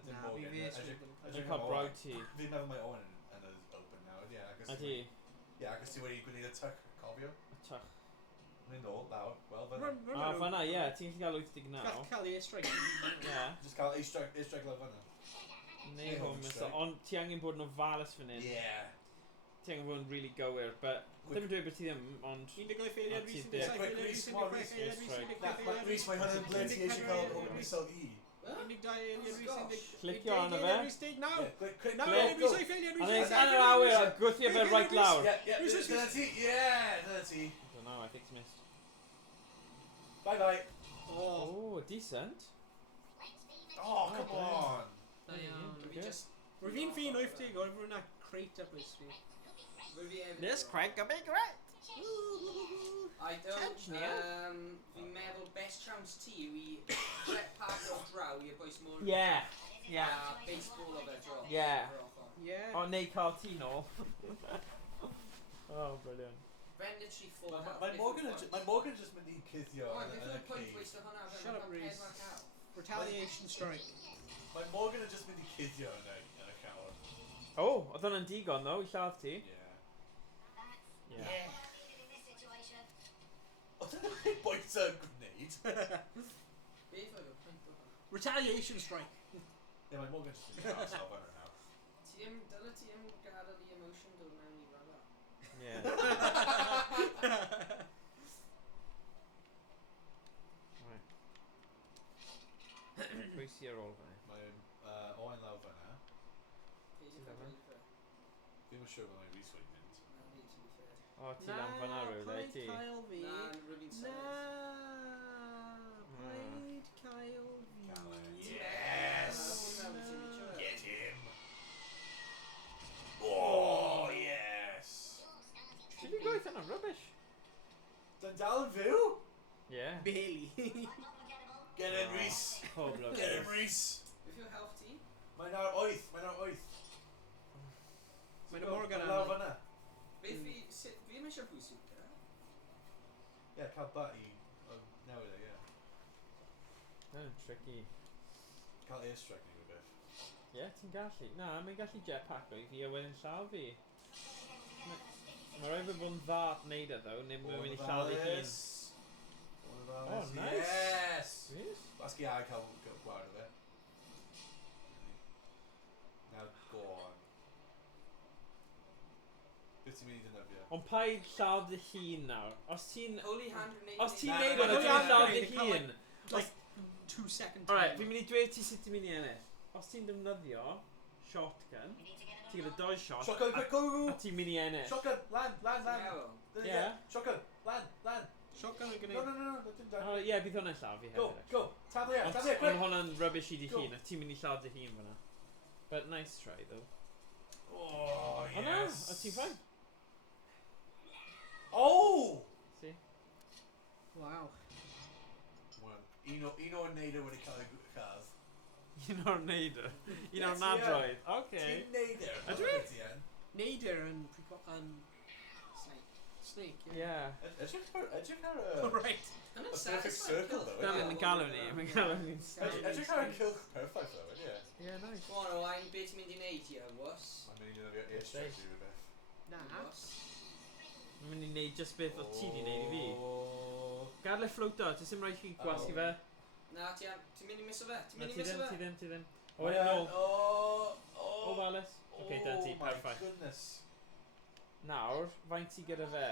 Ydyn Na, Morgan, fi ie, fes edrych- rydyn. edrych Dwi'n cael am brawd Owain. ti. Fi'n meddwl mae Owain yn y open nawr, ie. ac os A ti ti? wedi- Ie, ac os ti wedi gwneud y tuck, cofio? Tach. Mynd ôl, lawr, wel, fyna. O, fanna, ie, ti'n gallu gael 89. Gall cael ei strike. Ie. Just cael airstrike lawr fyna. Neu Ie, hwn, strike. ond ti angen bod yn ofalus fan hyn. Ie. Ti angen bod yn really gywir, but ddim yn dweud bod ti ddim, ond... 19 ffeiliad, O, Rhys ti yn de. dysau Quick, ffeiliad, Rhys, Rhys yn come on, dysau Rhys. ffeiliad, Yes, Rhys yn right. dysau ffeiliad. Rhys, mae hwnna'n ble ti eisiau cael missile E. Unig 2 eiliad, Rhys yn dysau. Clicio arno fe. Rhys, dig naw! Ie, quick, Naw Click. eiliad, Rhys o'i ffeiliad, A Rhys neud o'i yn yr awyr, a gwthio fe right lawr. Ie, dyna ti, ie, dyna ti. I don't know, I think it's missed. Bye bye. Oh, Oh, decent. Oh, come on. da iawn. Fi Good. just... Rwy'n fi'n ffyn oif ti, oedd rwy'n a crate up oes fi. Craig a big rat. I don't, Touch, Neil. fi'n meddwl best chance ti yw i jetpack o draw i'r boes môr. Yeah, A yeah, baseball o fe dro. yeah. Yr ochr. Yeah. O, neu cael ti nôl. Oh, brilliant. Ben literally full health. Mae Morgan just mynd i cuddio Oh, yn beth y yw'r pwynt cave. waste o hwnna? Shut up, Rhys. Retaliation strike. Mae Morgan yn just mynd i cuddio yn y cawr. Oh, oedd hwnna'n digon, though, i lladd ti. Ie. Yeah. O, dyna ei bwynt yn gwneud. Beth yw'r pwynt o hwnna? Retaliation strike. Ie, mae Morgan just mynd i aros lawr fyna nawr. Dyle ti yn gadael i emotion dod mewn i rhagor. Yeah. Right. Pwysi ar ôl fe. Mae Owain lawr fyna. Pwy sy'n cael dweud fe? Fi'n siŵr bod mae'n Rhys wedi mynd. Na, ni, to be fair. O, ti lan fan'na rhywle, paid ti. cael fi. Na, rwy'n Na, sylwyd. paid cael fi. Cael e. Yes! Get him! Oh, yes! Ti di gweithio yna, rubbish. Dyn dal yn fyw? Yeah. Bailey. Get in, Rhys! Pob lwc. Get in, Rhys! Beth yw'r health ti? Mae'n ar 8, mae'n ar 8. Mae'n Morgan Mae'n lawr arno. fyna. Beth fi... Fi ddim eisiau pwysig gyda. Ie, cael bat i newid e, ie. Mae'n tricky. Cael airstrike neu rhywbeth. Ie, ti'n gallu. Na, mae'n gallu jetpack o i fi a wedyn llaw fi. Mae rhaid bod yn dda at neud e, ddo, neu mae'n mynd i llaw ei hun. Oh, nice. Yes! Yes. Basgi a cael gward o fe. Now, go on. Beth ti'n mynd i dynefio? Ond paid lladd dy hun nawr. Os ti'n... Holy hand grenade. Os ti'n Na, neud na, hwnna, na, ti'n na, lladd na, dy na, na, hun. Like 2 second Alright, fi'n mynd i dweud ti sut ti'n mynd i ennill. Os ti'n defnyddio shotgun, ti'n gyda 2 shot, Shotgun, quick, go, go, a go! ti'n mynd i ennill. Shotgun, land, land, land! Meddwl. There you Yeah. go. Shotgun, land, land! Shotgun or No, grenade? no, didn't die. O, ie, bydd hwnna'n lladd fi hefyd. Go, actually. go. Taflu Ond taflu, ond quick. hwnna'n rubbish i di Go. hun, a ti'n mynd i lladd dy hun fyna. But nice try, though. Oh, O na, o ti'n ffain? Oh! See? Wow. Wel, un o'r neidr wedi cael ei cath. Un o'r neidr. Un Yes, o'r nadroedd. Oce. Ti'n neidr. Ydw i? Nader and Snake. Snake, yeah. Ie. Edrych ar Oh, y... right. And A it's perfect circle, though, Dyna isn't yn it? galw ni, mae'n galw ni'n snake. Edrych ar y cylch perffaith, though, isn't it? Ie, nice. Go on, Owain, be ti'n mynd i neud here? Was? Mae'n mynd i ddefnyddio airstrike i rhywbeth. Nah. Was? Mae'n mynd i neud just beth oedd ti di neud i fi. Oh. Gadle fflwto, ti ddim rhaid chi gwasgu fe. Na, ti'n mynd i miss o fe? Ti'n Na, mynd i ti miss o ddim, fe? ti ddim. O, wedyn nôl. O, Oh, Wallace. Oce, da ti, my perffaith. goodness. Nawr, faint ti gyda fe?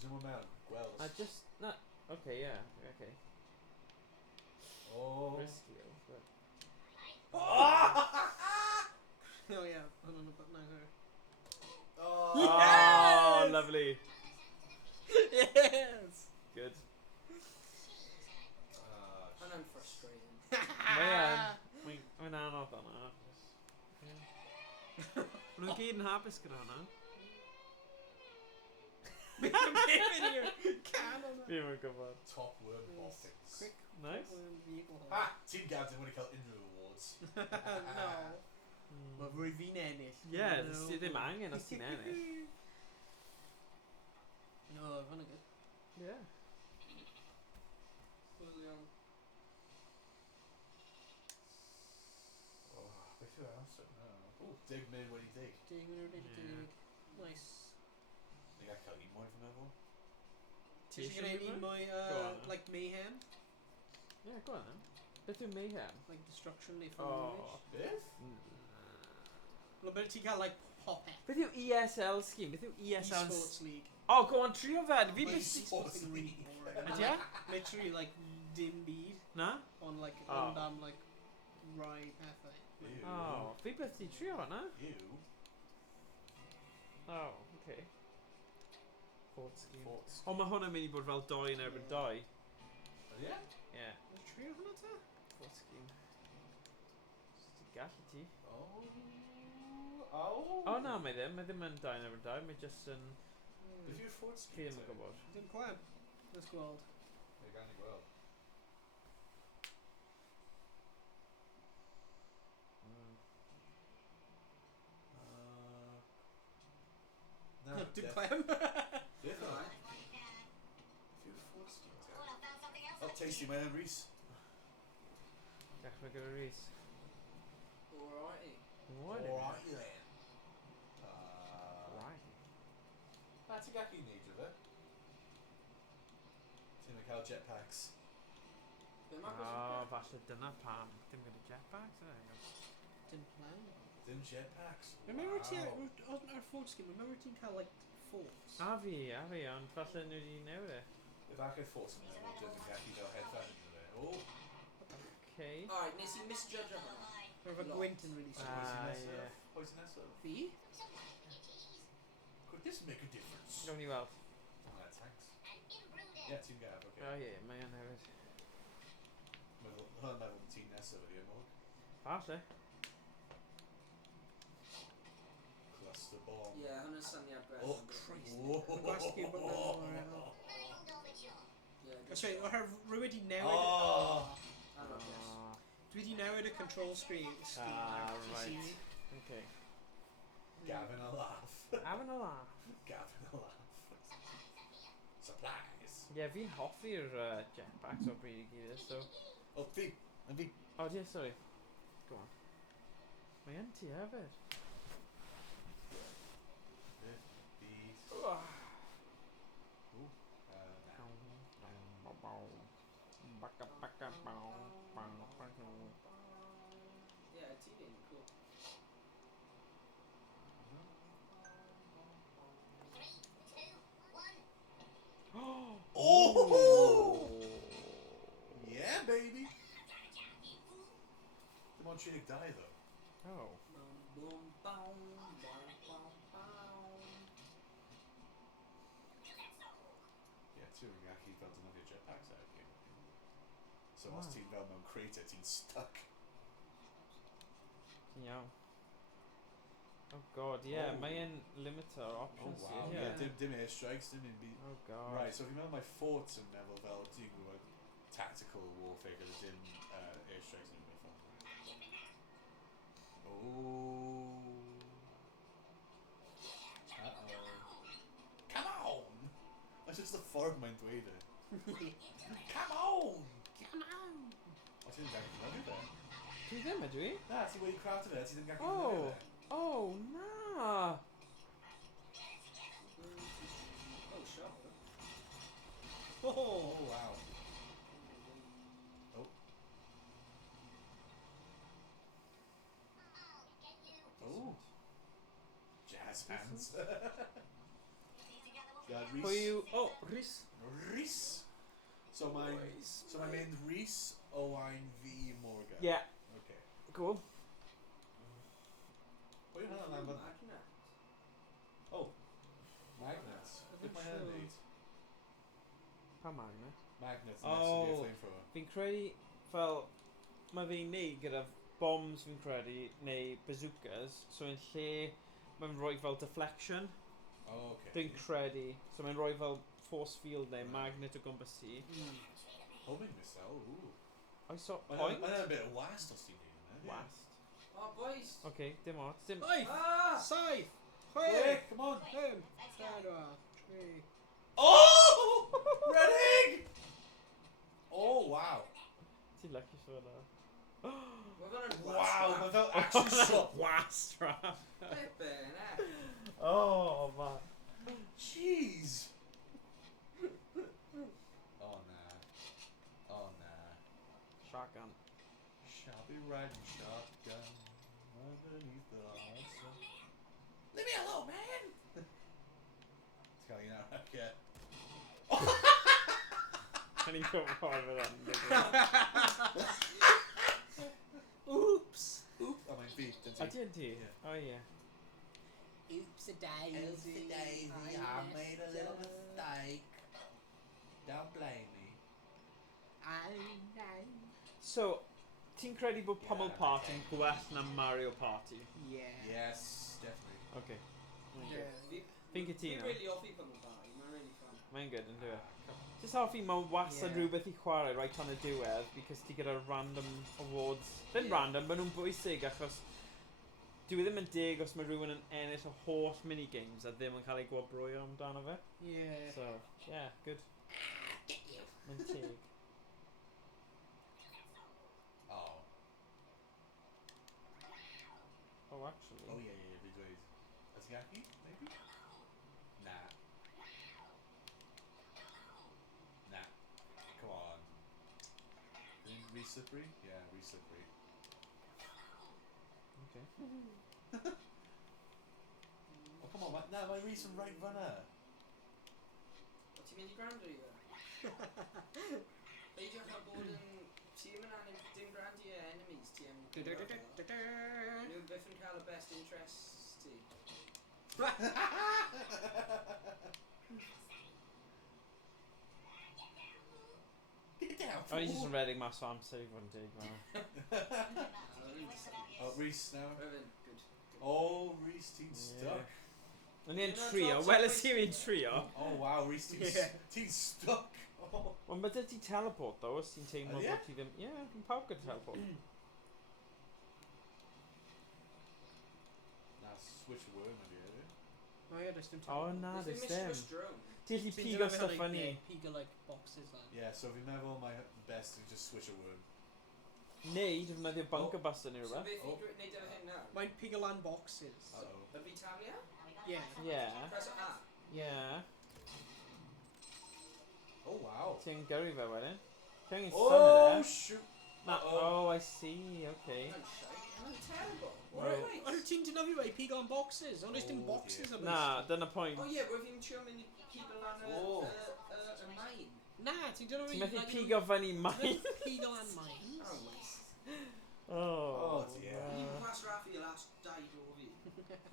Zoom mewn, gweld. A just, na, oce, ie, oce. Oh. Risky, o, but... Oh, yeah. Hold on a bit now. Oh. Oh, lovely. Yes! Good. And I'm frustrated. Mae'n anodd hwnna. Maen nhw'n gyd yn hapus gyda hwnna. Big you can on that. Fi ddim yn gwybod. Top worm boffins. Quick Nice. vehicle. Ha! Team Gavin wedi cael unrhyw awards. No. Mae rwy fi'n ennill. Ie, ti ddim angen os ti'n ennill. No, fanna good. Ie. Hwyl iawn. Oh, beth yw'r amser? O, 10 munud wedi dig. Dig when you're ready to Yeah. dig. Nice. Ni gael cael un mwy fy meddwl. Ti eisiau gwneud un mwy, Go on, then. like mayhem? Ie, go on then. Beth yw mayhem? Like destruction neu fun Oh. Beth? Wel, beth ti'n cael, like, pop-up? Beth yw ESL scheme? Beth yw ESL... Esports League. Oh, go on, trio fe. Fi Like, beth... Esports fucking really League. boring. Ydy e? Literally, like, dim byd Na? on, like, Oh. ond am, like, rai pethau. Ew. Oh, fi beth di trio hwnna? Ew. Oh, okay. Fort scheme. Fort. O, mae hwnna'n mynd i bod fel 2 yn erbyn 2. Ie? Ie, Mae'n trio hwnna ta? fort scheme. Ti'n gallu ti? Oh. Oh. O na, mae ddim yn 2 yn erbyn 2, mae just yn... Beth yw'r fort Fi scheme? ddim yn gwybod. Dim clem. Let's gweld. Ie, gan i gweld. Na, Dim death. clem. Beth yna? Alright. Beth yw'r fort scheme? Oh, tasty, mae'n Rhys. Gach mae gyda Rhys. Alrighty. Alright then. Right. Na, ti'n gallu neud o fe? Ti'n mynd cael jetpacks. Be mae'n O, falle dyna pam. Dim gyda jetpacks, yna. Dim clem. Dim jetpacks. Remember ti, Wow. ar ffort skin, remember ti'n cael, like, forts? A fi, ond falle nhw wedi newid e. If I could force him, then we'll just gallu fel headphone iddo fe. Oh. Okay. Alright, nes i misjudge o hwnna. Roedd y gwynt yn really Ah, strong. ie. Poisonous of. Fi? Could this make a difference? Gawn ni weld. Nah, thanks. Yeah, ti'n gaf, O okay. ie, mae o'n newid. Hwnna'n meddwl ti'n nesaf wedi ymwg. Falle. Cluster bomb. Ie, hwnna'n syniad beth. Oh, Christ. Gwasgu bod na o'r Ie, Sorry, rwy wedi newid... Oh. Anobos. Dwi wedi newid y control screen. Ah, nawr, ti right. see? Okay. Gavin a laugh. Having a laugh. Gavin a laugh. Supplies. Ie, fi'n hoffi'r jetpacks o bryd i gyd, so... Oh, fi. Yn fi. O, ie, sorry. Go on. Mae yn ti hefyd. Beat. Ugh. Ooh. Baka baka bow, bow, bow. Ie, ti ddim, cool. Oh! Yeah, baby. Dim ond 32, though. Oh. Boom, boom, boom, boom, boom, boom. Ti'n gallu fel defnyddio jetpacks ar y game. So Wow. os ti'n fel mewn crater, ti'n stuck. Ti'n iawn. Oh god, yeah, Oh. mae'n limiter Oh options wow, here. yeah. Dim airstrikes, dim un byd. Oh god. Right, so if you remember my forts yn meddwl fel, ti'n gwybod, tactical warfare gyda dim airstrikes yn ymwneud ffôn. Oh. Uh-oh. Come on! That's just the ffordd mae'n dweud e. Come on! Come on! O, ti ddim gallu defnyddio fe? Dwi ddim ydw i? Na, ti wedi crafto fe, ti ddim gallu Oh. defnyddio fe. Oh, na! Oh, shot. Oh! Oh, wow. Oh. Oh. Jazz hands. Yeah, Rhys. Pwy yw... Oh, Rhys. Rhys. So mae'n mynd Rhys, Owain v Morgan. Yeah, Okay. cool. Pwy yw hwnna'n lan fan? Magnet. Oh. Magnets. Beth mae hynny'n neud? Pa magnet? Magnets Oh. next to the flamethrower. Fi'n credu fel... Mae fi'n neud gyda bombs fi'n credu, neu bazookas, so yn lle mae'n rhoi fel deflection. Oh, okay. Fi'n credu, so mae'n rhoi fel force field neu magnet o gwmpas ti. Homing missile, ooh. I saw... Mae'n Point? a bit of wast os ti'n neud hynny. Wast. Oh, boys. Okay, dim ots. Dim... Saith! Ah! Saith! Quick, Chwech! come on. Pum! Pedwar! Tri! Oh! Redding! Oh, wow. Ti'n lucky for that. We're gonna Wow, mae fel action shot. Wast trap. Flippin' heck. Oh, man. Jeez. Oh, nah. Oh, nah. Shotgun. Shall be riding shotgun underneath the hot sun. Leave me alone, man! It's got you now, okay. Can you go private on Oops! Oop, oh, my feet. I did you? Yeah. Oh, yeah. Oops a daisy! Oopsie-daisy, I made a little mistake. Don't blame me. I know. So, ti'n credu bod Yeah, Pummel Party yn gwell na Mario Party? Yeah. Yes, definitely. Okay. Yeah. Fi'n cytuno. Fi'n really offi Pummel Party, mae'n really fun. Mae'n good yn dweud. Come on. Just hoffi mae'n wastad Yeah. rhywbeth i chwarae right on y diwedd because ti gyda random awards. Ddim Yeah. random, maen nhw'n bwysig achos dwi ddim yn dig os mae rhywun yn ennill y holl minigames a ddim yn cael ei gwobrwyo amdano fe. Yeah. So, yeah, good. Mae'n tig. Oh. Oh, actually. Oh, yeah, yeah, fi dweud. Ysgaki, maybe? Nah. Nah. Come on. Rhys slippery? Yeah, Rhys slippery. Okay. Oh, come on, mae Rhys yn right runner. O, ti'n mynd i gwrando i fe? Beidiwch a bod yn... Ti ddim yn angen dim gwrando i enemies ti am... Nhw byth yn cael y best interest ti. Get down, O'n i jyst fool. yn redeg mas o amser i fod yn dig. Oh, Rhys now. Rwy'n, good. Oh, Rhys, ti'n Yeah. stuck. O'n i'n You're not trio, toxic, wel Rhys. ys i'n trio. Oh, wow, Rhys, Yeah. ti'n stuck. Oh. Ond mae dy ti teleport though, os ti'n teimlo Ydy e? bod ti ddim... Ie, yeah, pawb gyda teleport. Na, switch worm ydi, ydi? Oh yeah, there's them Oh na, There's there's a them. mischievous drone. Ti'n gallu Ti'n pigo defnyddio stuff like, fyny. yeah, pigo like boxes lan. Yeah, so fi'n meddwl my best to just switch a worm. Neu defnyddio bunker buster neu So rhywbeth. beth Oh. fi'n neud efo hyn nawr? Mae'n pigo lan boxes. Uh-oh. Y Vitalia? Yeah. Yeah, Press A. yeah. Oh, wow. Ti'n gyrru fe wedyn. Ti'n Oh, symud e. shoot. Na, Uh-oh. oh, I see, okay. Mae'n shite. Mae'n terrible. Well- Alright. Ond ti'n defnyddio fe i pigo lan boxes? Ond oes dim Oh, boxes dear. am Na, dyna pwynt. Oh yeah, wyf fi'n trio mynd i pigo lan Oh. y main. Na, ti'n defnyddio Ti'n methu pigo fyny main. Pigo lan mines. Oh, waste. Oh, Oh, dear. Ni yn pas Raffi y last 2 o fi.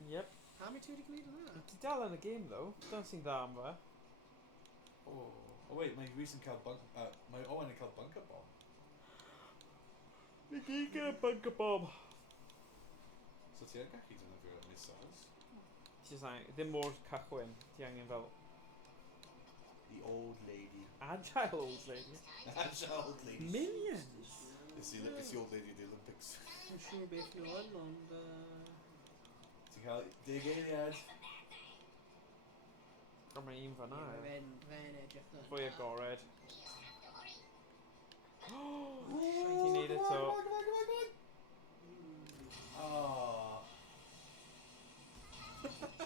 Yep. Pam i ti wedi gwneud yna? Ti dal yn y game though. Dyna sy'n dda am fe. Oh. Oh wait, mae Rhys yn cael mae Owain yn cael bunker bomb. Mae gyd gael bunker bomb. So ti yn gallu defnyddio missiles. Just like, ddim mor cychwyn. Ti angen fel The old lady. agile old lady. Agile old lady. Minions! It's the old lady of the Olympics. Yn siŵr beth nhw yn, ond... Ti'n cael dig-eiliad. O, mae un fan'na. Fe'n edrych yn... Fwy agored. Ooh, Ti'n neud eto. Come on. Oh.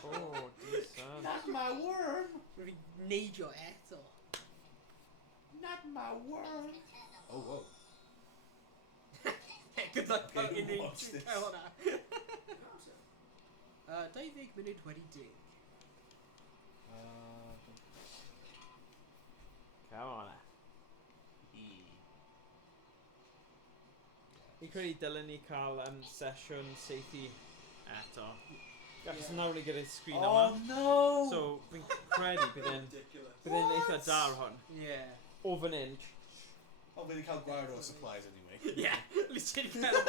Oh, decent. Not my worm. Rwy'n neidio eto. Not my worm. Oh, whoa. Good luck Okay, in who watched this? hwnna. 20 munud wedi dig. Come on. Fi'n credu dylen ni cael sesiwn seithi eto. Gachos nawr ni gyda'r sgrin yma. Oh no! So, fi'n credu bydd e'n eitha dar hwn. Yeah. O fan hyn. Oh, we cael gwared o'r supplies anyway. Yeah, literally kind of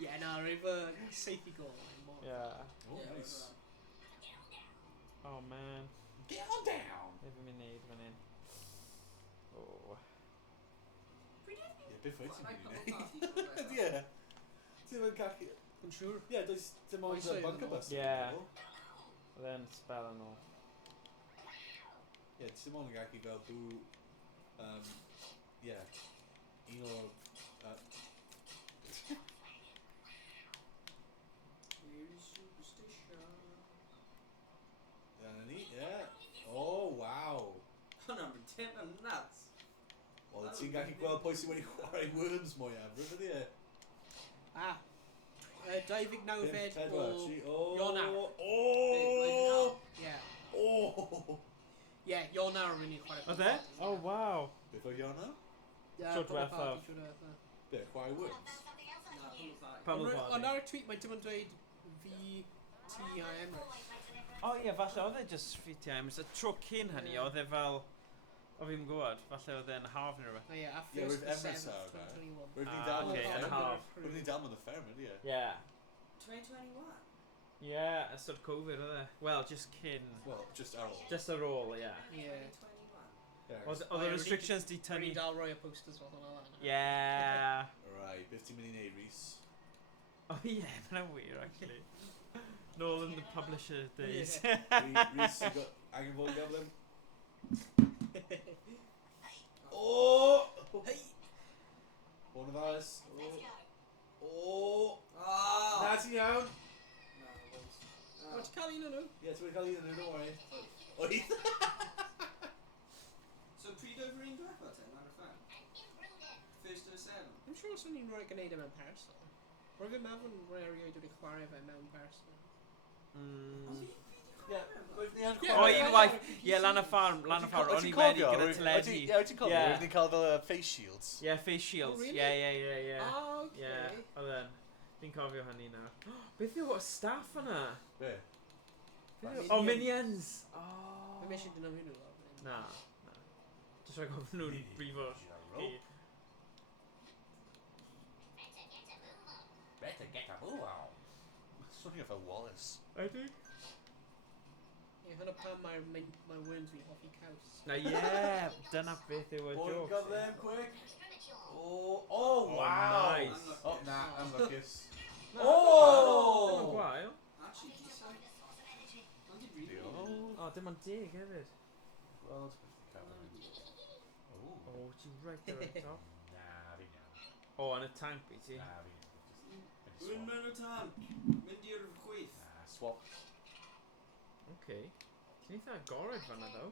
Yeah, no, rwy'n safety goal. Yeah. Oh, nice. Oh man. Get on down! Never been neud fan hyn. Oh. Yeah, bit fighting Like you, couple ne? parties. Yeah. Ti'n mynd gallu... Yn siŵr. Yeah, does dim ond Oes, bunker oes. bus. Yeah. Then spell and all. Yeah, dim ond yn gallu fel bw... yeah. Un o'r... Very superstition. Dyna ni, yeah. Oh, wow. Hwna'n mynd dim yn nuts. Wel, ti'n gallu gweld pwy sy'n wedi chwarae Worms mwyaf, rydw i e? Ah. 29 fed o... Ionar. Oh! Yeah. Oh! Yeah, Ionar yn mynd i chwarae. Oedd e? Oh wow. Beth o Ionar? Tro diwethaf. Be, chwarae Worms? Na, hwnnw Pummel Ond party. ar y tweet mae dim ond dweud VTIM. O ie, falle oedd e just FTM. Y tro cyn hynny, oedd e fel... O fi'n gwybod, falle oedd e'n half neu rhywbeth. Oh yeah, a Yeah, first with the Emrys 7th, out, 2021. Rydw ni'n Ah, dal okay, and a half. Rydw ni'n dal yn y fferm, ydy e? Yeah. 2021? Yeah, ystod Covid oedd e. Well, just cyn. Well, just ar ôl. Just ar ôl, yeah. Yeah. 2021? Yeah. Oedd Oh, y yeah, restrictions di Rwy'n tynnu... dal roi y posters fel hwnna lan. Yeah. Right, beth ti'n mynd i neud, Rhys? Oh yeah, mae'n wir, actually. Nôl in the publisher days. Rhys, you've got angen fod yn gyflym? Oh! Hey! One of ours. Oh! Oh! Na ti'n iawn? No, it was. O, ti'n cael un o'n nhw? Yeah, ti'n mynd cael un yn nhw, don't worry. Oi! So, pryd over un diwethaf ten, ar y fan? First of 7? Dwi'n siŵr os o'n i'n rhoi gwneud e mewn person. Rwy'n fi'n meddwl rhoi erioed wedi chwarae fe mewn person. Yeah, roedd ni yn O, chwarae. unwaith, ie, lan y ffarm, o'n i wedi gyda teledu. Ie, wyt ti'n cofio? Yeah. Roedd ni'n cael fel face shields. Yeah, face shields. Oh, really? Yeah. Ah, okay. Yeah, oedd e'n. Fi'n cofio hynny nawr. Beth yw o staff yna? Be? Oh, minions! Oh. Mae'n eisiau dyn nhw'n nhw. Na. Just rhaid gofyn nhw'n brifo. Better get a move on. Swnio fel Wallace. Ydy? Ie, hwnna pan mae'r Worms fi'n hoffi caws. Na ie, dyna beth yw y One joke. got them quick. Oh, wow. Nice. Oh, nah, unluckus. Dim Oh! ond gwael. Actually, decent. Ond i'n really Diolch. O, dim ond dig hefyd. Wel, ti'n gallu cael hynny. O, ti'n right there at top. Na, fi'n iawn. O, yn y tank byd ti. Na, fi'n iawn. Dwi'n mynd o tan. Mynd i'r chwith. Na, swap. Okay. Ti'n eitha agored fan'na, ddo.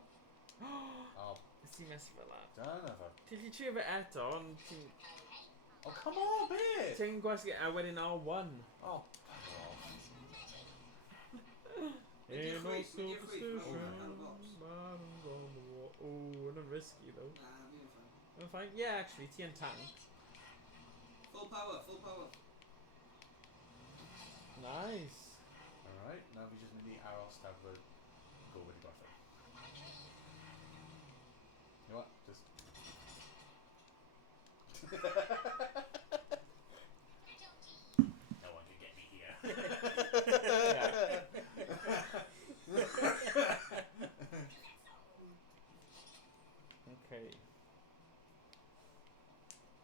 Oh, Ys ti'n mes fel la. dyna fe. Ti'n gallu trio fe eto, ond ti'n... Oh, come on, be? Ti'n gwasgu a wedyn R1. Oh, Ain't no chwith, mynd i'r chwith. superstition, Oh, man, box. man on the wall. Oh, yn risky, though. Na, fi'n fine. Yn fine? Yeah, actually, ti yn tank. Full power, full power. Nice. alright. Now fi jyst mynd i aros dafod go wedi gorffen. You know what? Just. No one can get me here. Okay.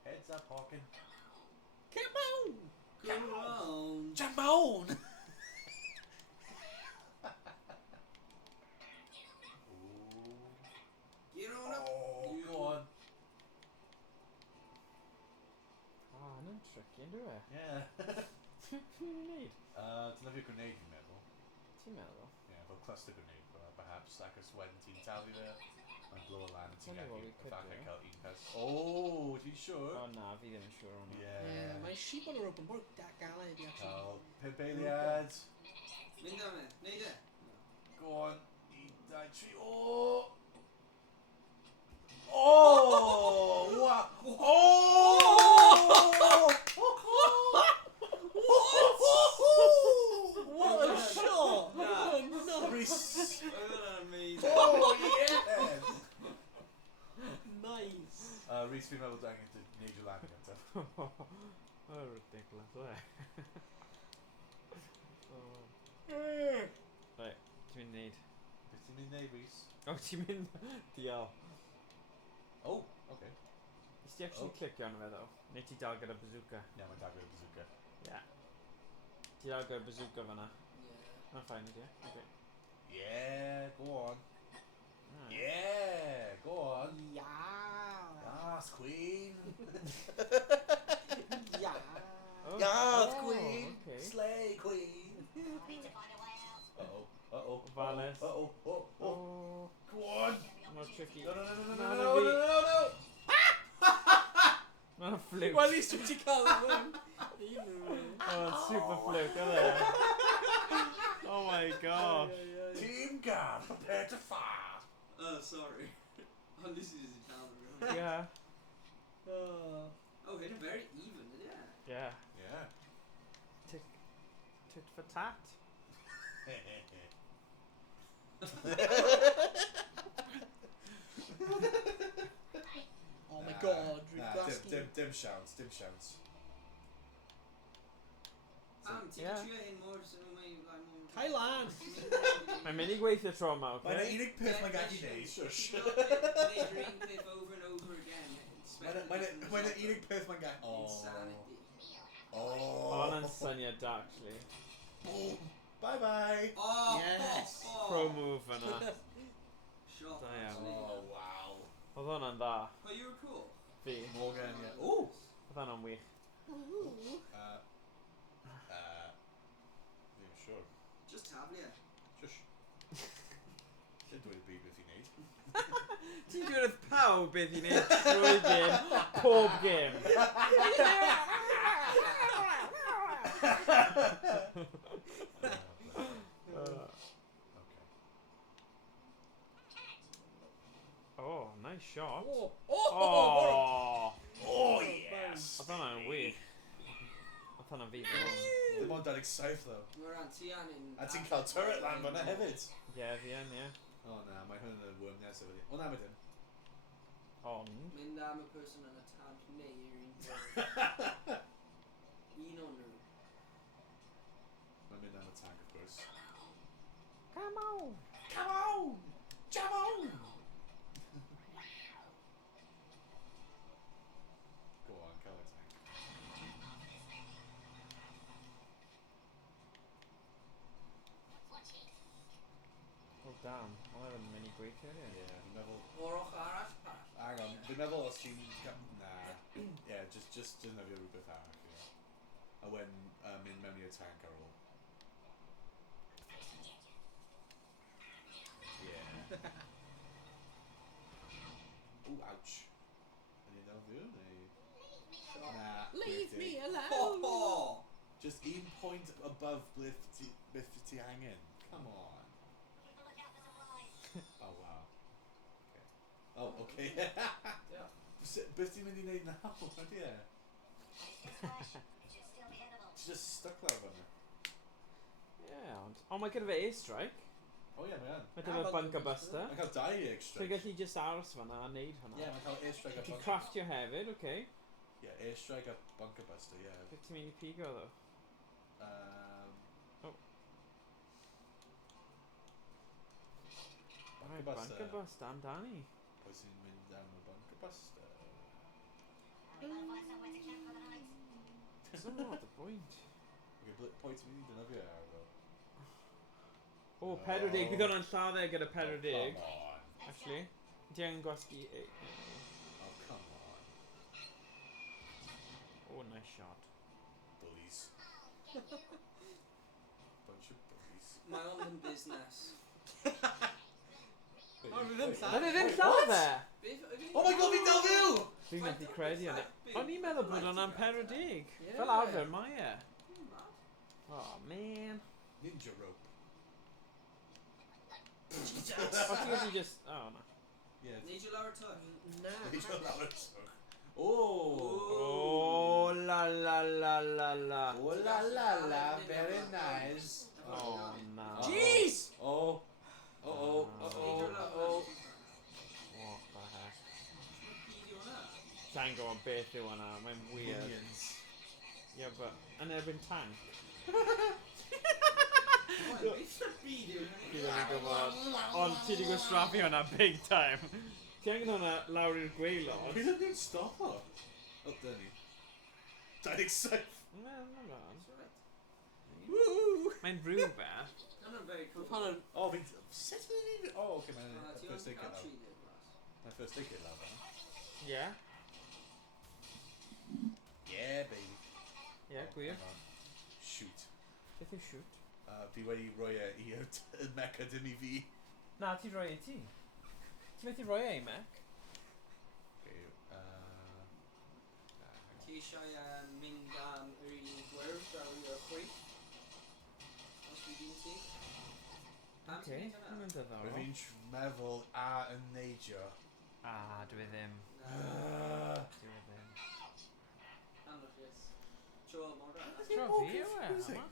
Heads up, Hawkin. Come on! Come on. Jump on! Get on up. Oh, You. go on. Ah, no tricky, do I? Yeah. What do you need? Dynafio grenade fi'n meddwl. Ti'n meddwl? Yeah, fel cluster grenade, perhaps. Ac os wedyn ti'n talu fe, mae'n blow lan a ti'n Tell you what gallu we could falle do. cael un pers. Oh, ti'n siwr? Oh na, fi ddim yn siŵr hwnna. Yeah, mae sheep on yr open board galed i actually. Cael pump eiliad. Mynd am e. Neud e. Go on. 1, 2, 3. Oh! Oh! Wow! Oh! What a shot! Nah. Oh, no. Rhys. Oh, that's amazing. Oh, yes! Nice. Rhys fi'n meddwl da angen to neud your land gyntaf. Oh, ridiculous, we. Right, ti'n mynd neud? Beth ti'n mynd neud, Rhys? Oh, ti'n mynd... Dial. Oh, okay. Nes ti actually clicio arno fe ddo? Neu ti dal gyda bazooka? Yeah, mae'n dagor y bazooka. Yeah. Ti dal gyda bazooka fan'na? Yeah. Mae'n ffain ydi, okay. Yeah, go on. Alright. Yeah, go on. Yeah. Yes, queen. Yeah. Oh, Yes, oh, queen. okay. Slay, queen. Uh-oh, uh-oh. Valles. Uh-oh, oh, oh. Oh, Go on. more tricky. No, no, no, no, no, No, no, no, no, we- no, no, no. Mae'n fluke. Well, at least ti'n cael yn hwn. Oh, it's super fluke, isn't it? Oh my god. Team Gab, prepare to fire. Oh, sorry. Oh, this is Italian. Yeah. Oh, hit it very even, yeah. Yeah. Yeah. Tit for tat. Oh my god, Dim shouts, dim shouts. Ti'n Yeah. trio hyn mor sy'n mynd like Thailand. Mae'n mynd I gweithio tro yma, Mae'n okay? unig peth mae'n gallu neud, shush. Neud yr un peth over and over again. Mae'n unig peth mae'n gallu... Insanity. Oh, Oh. hwnna'n syniad da, actually. Boom. Bye bye. Oh, Yes. Pro move yna. Shot. Da iawn. Oh, wow. Oedd hwnna'n dda. Oh, you were cool. Fi. Morgan, yeah. Ooh. Oedd hwnna'n wych. Yeah, sure. Just tablia. Shush. Lle dweud y byd beth i wneud. Ti'n dweud wrth pawb beth i wneud trwy gêm, pob gêm. Oh, nice shot. Oh, Oh, Oh, yes. oedd hwnna'n wych. Oedd hwnna'n fi fel. Dim ond 27 though. Mae'r antian yn... A ti'n cael turret lan fan'na hefyd. Ie, fi yn, ie. Oh na, mae hwn yn worm nesaf wedi. O na, mae dim. Ond. Mynd am y person yn y tad neu un o'n nhw. Mae'n mynd am y tank, of course. Come on! Come on! Jam on! Go on, cael y tank. Oh, damn. Oedd e'n mynd I gweithio, ie. Ie, fi'n meddwl... O'r ochr arall pa. Hang on, fi'n meddwl os ti'n... Na. Yeah, just defnyddio rhywbeth arall, ie. A wen mynd mewn i'r tank ar ôl. Yeah. Ooh, ouch. Yn un elfio, neu... Na. leave me Ho alone. ho! Just 1 point above beth ti angen. Come on. Oh, wow. Okay. Oh, okay. Yeah. Beth ti'n mynd I wneud nawr? Ydy e? Ti just stuck lawr fan'na. Ie, ond... O, mae gyda fe airstrike. O ie, mae yn. Mae dy fe bunker buster. Mae'n cael 2 Ti'n airstrike. gallu just aros fan'na a neud hwnna. Ie, mae'n cael airstrike a Ti'n bunker. craftio hefyd, oce. Ie, airstrike a bunker buster, ie. Beth ti'n mynd i pigo ddo? Oh. Bunker buster amdani. Pwy sy'n mynd am y bunker buster? That's not the point. Pwy ti'n mynd i dynafio ar fel? O, 40. Bydd hwnna'n lladdau gyda 40. Come on. Actually. Ti angen gwasgu... Oh, come on. Oh, nice shot. Bullies. Bunch of bullies. Mae o'n yn busnes. O, fi ddim Na ni ddim lladdau! Oh my god, fi'n dal fyw! Dwi'n methu credu hynny. O'n i'n meddwl bod hwnna'n 40. Ie. Fel arfer, mae e. Oh, man. Ninja rope. Os ti'n gallu just... Oh, no. Yeah. Need you lower touch? Na. Ninja lawr swch. Oh! Oh, la la la la la. Oh la la la, very nice. Oh, no. Jeez! Oh. Uh-oh. Uh-oh. Uh-oh. What the heck? Fideo na. Sa'n gwybod beth yw hwnna, mae'n weird. Minions. Yeah, but... Yn erbyn tank. Beth yw'r fideo na? Fi ddim yn gwybod. Ond ti wedi gwastraffu hwnna big time. Ti angen hwnna lawr i'r gweilod. Pryd ydyn nhw'n stop o? O, dyn ni. 27. No, no, no. Woo! Mae'n rhywbeth. Hwna'n very cool. Pan Oh, fi'n... Sut ydyn ni? Oh, okay, mae'n Ti first aid o'n kit cael lawr. 3 glas. Mae'n first aid kit lawr. Yeah. Yeah, baby. Yeah, gwir. Come on. Shoot. Beth yw shoot? Fi wedi rhoi e i y meca dim i fi. Na, ti roi e ti. Ti methu roi e i mec? Okay, Ti eisiau mynd am yr un gwyrdd ar yw'r chwith? Os fi fi'n ti? Pam Ok, ti'n neud dwi'n hwnna? mynd Rwy ddiddorol. fi'n meddwl a yn neidio. Dwi ddim. Na, Dwi ddim. amlwchus. Tro, mor da. Tro fi yw e, confusing. hwnna?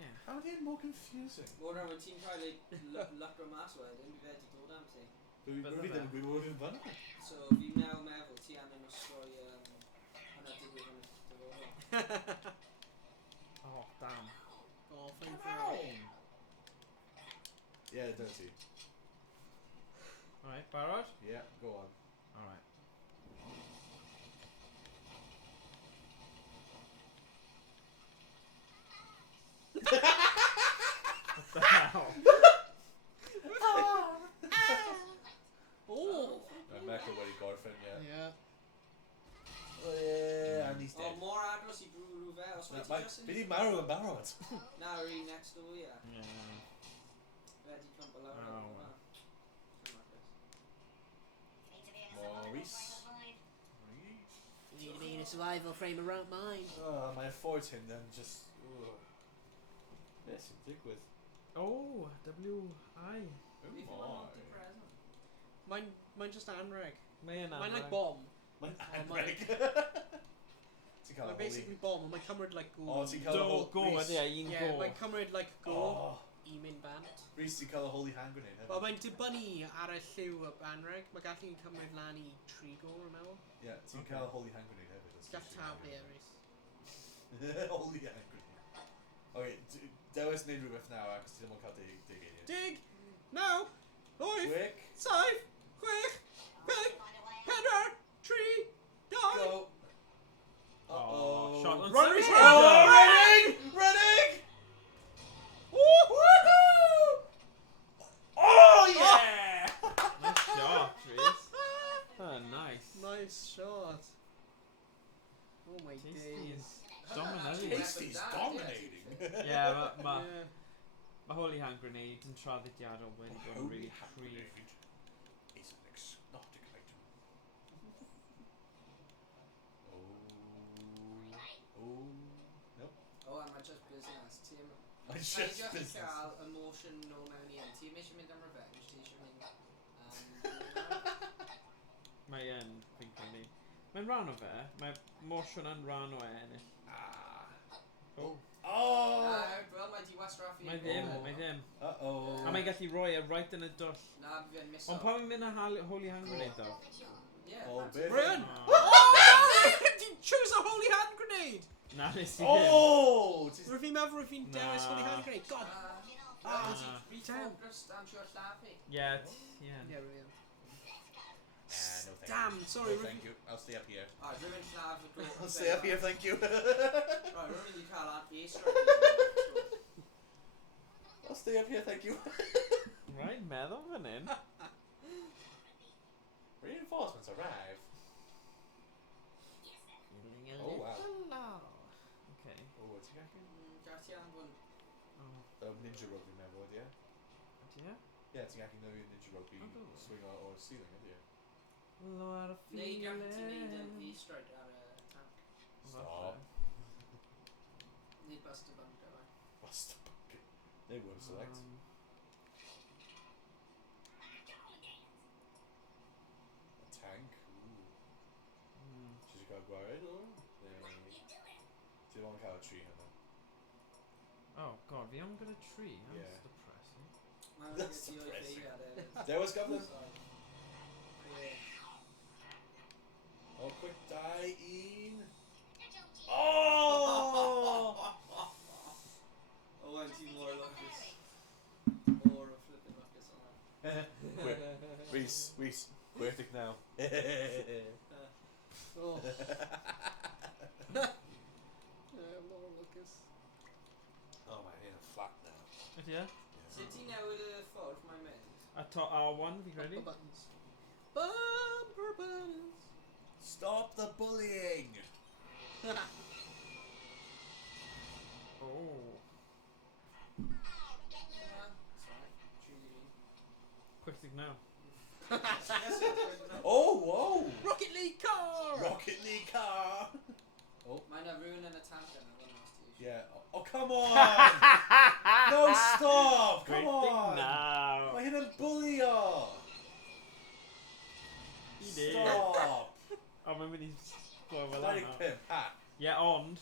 Yeah. How are they more confusing? Mor da, when ti'n cael ei lycro mas wedyn, fi wedi dod am ti. Rwy ddim yn gwybod yn fanna. So, fi meddwl ti angen osgoi hwnna digwydd yn y dyfodol. Oh, damn. Oh, fine for Yeah, dirty. Alright, barod? Yeah, go on. Alright. What the hell? Oh! Meca wedi gorffen, yeah. Yeah. Oh yeah, and he's O, dead. mor agos i brwrw fe, os wyt ti jyst Fi yn... di marw yn barod. Na, yr un next door, ie. Yeah. Fe di cwmpa lawr Oh, ar well. hwnna. Maurice. You need a survival frame around mine. Oh, mae'n fford hyn then just... Beth sy'n digwydd? Oh, W.I. Oh Beth yw my. hwnna'n depression? Mae'n just anreg. Mae'n Mae'n like anreg. bomb. Mae'n Oh, anreg. Ti'n cael Mae'n y basically bomb, ond mae'n cymryd like go. O, ti'n cael y Do, whole... go, Rhys. ydy e, un Yeah, go. mae'n cymryd like go Oh, I mynd bant. Rhys, ti'n cael y holy hand grenade hefyd. Wel, mae'n dibynnu ar y lliw y anreg. Mae gallu cymryd lan i 3 go, rwy'n meddwl. Yeah, ti'n cael y holy hand grenade hefyd. os Gall ti'n tablu siŵr. e, Rhys. Holy hand grenade. Okay, dewis neud rhywbeth nawr ac os ti ddim yn cael dig eiliad. Dig! Naw! Wyth! Quick! Saith! Chwech! Pump! Pedwar! 3! 2! Go! Oh, shot on Run, Cymraeg! Rhys! Oh, running! Running! Woohoo! Oh, yeah! Nice shot, Rhys. Oh, nice. Nice shot. Oh my Tasty days. is dominating. Tasty's dominating. Yeah, ma Yeah. holy hand grenade yn traddodiadol wedi bod yn really hand cryf. grenade is an exotic item. Oh, nope. O, a mae just busnes. Ti'n... It's Ti'n just gallu business. cael emotion nôl mewn i un. Ti'n eisiau mynd am revenge, ti eisiau mynd... Mae yn, fi'n credu. Mae'n rhan o fe, mae motion yn rhan o ennill. Ah. Oh. Oh! Wel, mae di wasraffu. Mae ddim, mae ddim. Uh-oh. A mae'n gallu rhoi e right yn y dwll. Na, fi fe'n miso. Ond pan mae'n mynd â Holy Hand Grenade ddo? Yeah, Oh, that's beth? Ryan! Oh. Ti'n choose a holy hand grenade! Na, nes i ddim. Oh! Rwy'n fi'n meddwl rwy'n fi'n Na. dewis holy hand grenade. God! Refocused am siwr llafu. Yeah, yeah. Yeah, rwy'n. No, thank Damn, you. sorry, No, rwy'n... thank you. I'll stay up here. Rwy'n llaf y gwrdd. I'll stay up here, thank you. Rwy'n mynd i cael Iestyn. I'll stay up here, thank you. Right, meddwl fan hyn. Reinforcements arrive. Oh, wow. Okay. Oh, what's he got here? Gati anfon. Ninja rope, remember, yeah? Yeah? Yeah, ti'n gallu newid ninja rope i Oh. swing o'r ceiling, ydy e? Lot of Neu feeling. gati neud yn Iestyn ar y tank. Stop. Nid bust y bunk yma. What's the bucket? They won't select. A tank. Ooh. She's got gwared or? Ti'n want cael y tree hynny? Oh god, fi am got a tree. That's Yeah. depressing. Mae'n That's gati o'i depressing. ffeiriad e. Dewis gyflym. Yeah. Oh, quick die, un. Oh! Owain, ti'n mor lwcus. Mor o flippin' lwcus o'na. Rhys, gwerthic now. Oh. More Lucas. Oh, my hand is flat now. Ydy e? Sut ti'n newid y ffordd mae'n mynd? A to R1, fi credu? Bumper buttons. Bumper buttons. Stop the bullying! Oh. Quick thing now. Oh, whoa! Rocket League car! Rocket League car! Mae yna rhywun yn y tank yna, fan os ti eisiau. Yeah. Oh, come on! No, stop! Quick Come thing on! now. Mae hyn yn bulio! He did. Stop! O, mae'n mynd i gloi fel yna. 25, ha! Yeah, ond.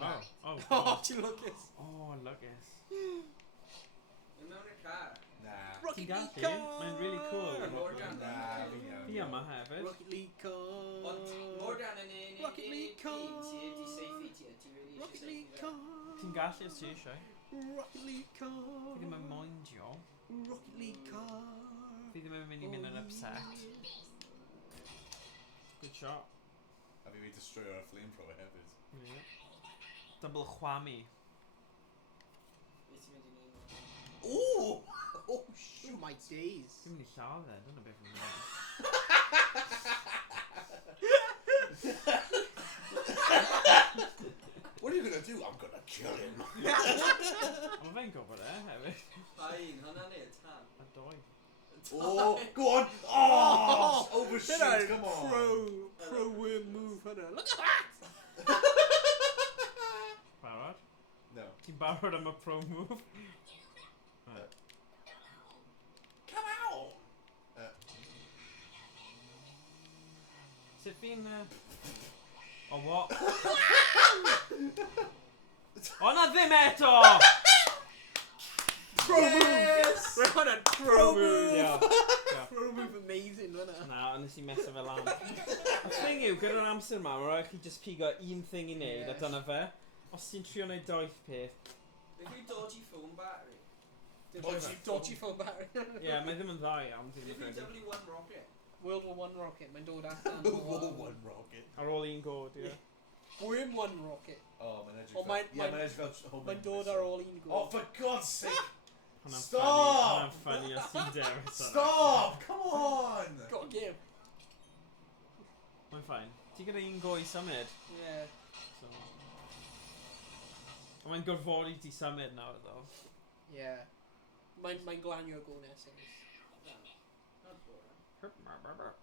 Oh, Oh, oh. ti'n Lucas. Oh, Lucas. Yn mewn i'r car. Nah. Rocket Ti'n League gallu? car! Mae'n really cool. Morgan. Nah, fi iawn. Fi yma hefyd. Rocket League car! Ond Morgan yn un Rocket League car. ti heb di seifi ti, ti really Rocket eisiau League seifi fe. car! Ti'n gallu os ti eisiau. Rocket League car! Fi ddim yn mindio. Rocket League car! Fi ddim yn mynd i mynd yn upset. Good shot. A fi wedi destroyo ar flamethrower hefyd. Yeah. Double chwami. Be ti'n mynd i neud? Ooh! Oh, Oh shoot! my days! Dwi'n mynd i llaw dde, dyna beth fi'n mynd. What are you gonna do? I'm gonna kill him. Mae fe'n gwybod e hefyd. Pa un, hwnna neu y tan? A doi. Oh, go on! Oh! Overshoot, come on! Pro worm move, hwnna. Look at that! Barod? No. Ti'n barod am y pro move? Right. Come out! Sut fi'n... O, what? O, na ddim eto! Pro move! Yes! We're on a pro move! Yeah. Pro move amazing, hwnna. Na, nes i meso fel am. Y thing yw, gyda'r amser yma, mae'n rhaid chi just pigo un thing i neud, a Yes. dyna fe. Os ti'n trio neud doeth peth. Beth yw dodgy phone battery? Dodgy phone battery. Ie, mae ddim yn dda iawn, dwi'n Beth yw credu. W1 rocket? World War One rocket, mae'n dod allan. One rocket. Ar ôl un god, ie. Worm One rocket. Oh, mae'n edrych O, fel... mae'n- Yeah, mae'n edrych fel... Mae'n dod ar ôl un Oh, god. for God's sake! Hwnna'n Stop! funny, hwnna'n funny os ti'n dewis hwnna. Stop! Come on! Got a game. Mae'n ffain. Ti gyda un go i symud? Yeah. So... Ond mae'n gorfodi ti symud nawr, ddo. Yeah. Mae'n glanio go nesaf. Not boring.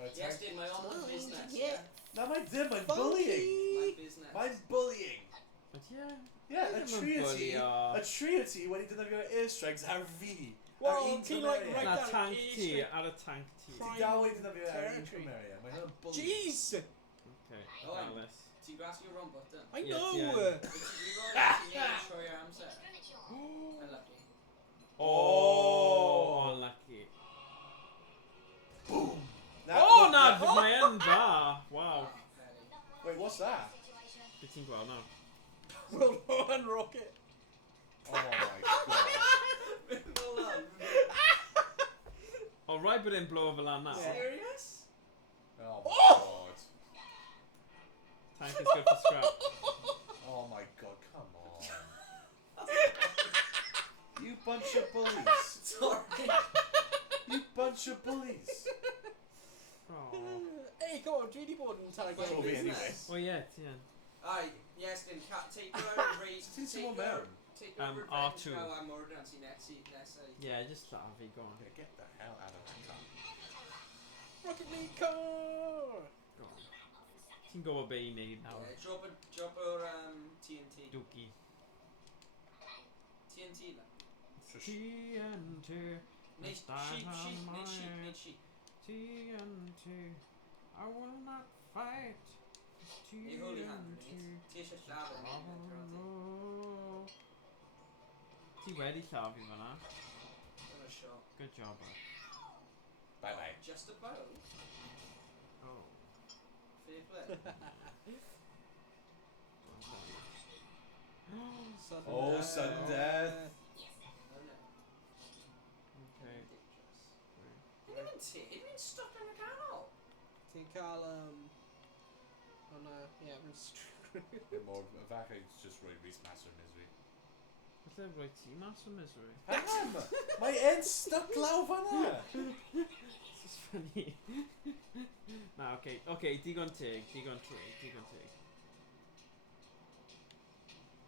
Iestyn, mae on yn busnes, ie? Na, mae'n ddim, mae'n bullying! Mae'n busnes. Mae'n bullying! But yeah. Yeah, a Ddim yn trio ti, bully o. a trio ti wedi defnyddio airstrikes ar fi. Well, Ar un ti'n like cymeriad. right Na down tank each ti, like- ar y tank ti. Ti dal wedi defnyddio ar un territory. cymeriad. Mae hynny'n bullying. Jeez! Okay, Owain. Alice. Ti'n gwasio wrong button. I Yes, know! yeah. Ti'n gwybod trwy'r amser. Unlucky. Oh, unlucky. Boom! Oh, na, mae yn dda. Wow. Wait, what's that? Be ti'n gweld nawr? World War I rocket. Oh my god. O, rhaid bod e'n blow fel lan nawr. Serious? Oh my god. Tank is good for scrap. Oh my god, come on. You bunch of bullies. Sorry. You bunch of bullies. Oh. Hey, come on, dwi wedi bod yn target. Well, me anyway. Oh, yeah, ti yn. Aye, Iestyn, take your own Rhys. Ti'n sôn mewn? Take your revenge R2. now am Morden sy'n nesau. Yeah, just llafi, go on. Yeah, get the hell out of my car. Rocket League car! Go on. Ti'n gwybod be i wneud nawr? Drop o'r TNT. Dwki. TNT la. TNT. Neud sheep. TNT. I will not fight. Neu holy hand grenade. Ti eisiau llafen ni. Ti wedi llafi fan'na. Dyna sio. Good job, bud. Bye bye. Just about. Oh. Fair play. Oh, sudden death. Oh no. Okay. Ridiculous. Dwi'n stop yn y canol. Ti'n cael, yeah, mae'n screwed. Bit more. Vaca just really Rhys massive misery. Falle rhoi ti mas o misery. Hang on! My head's stuck lawr fan'na! This is funny. Na, okay, digon teg.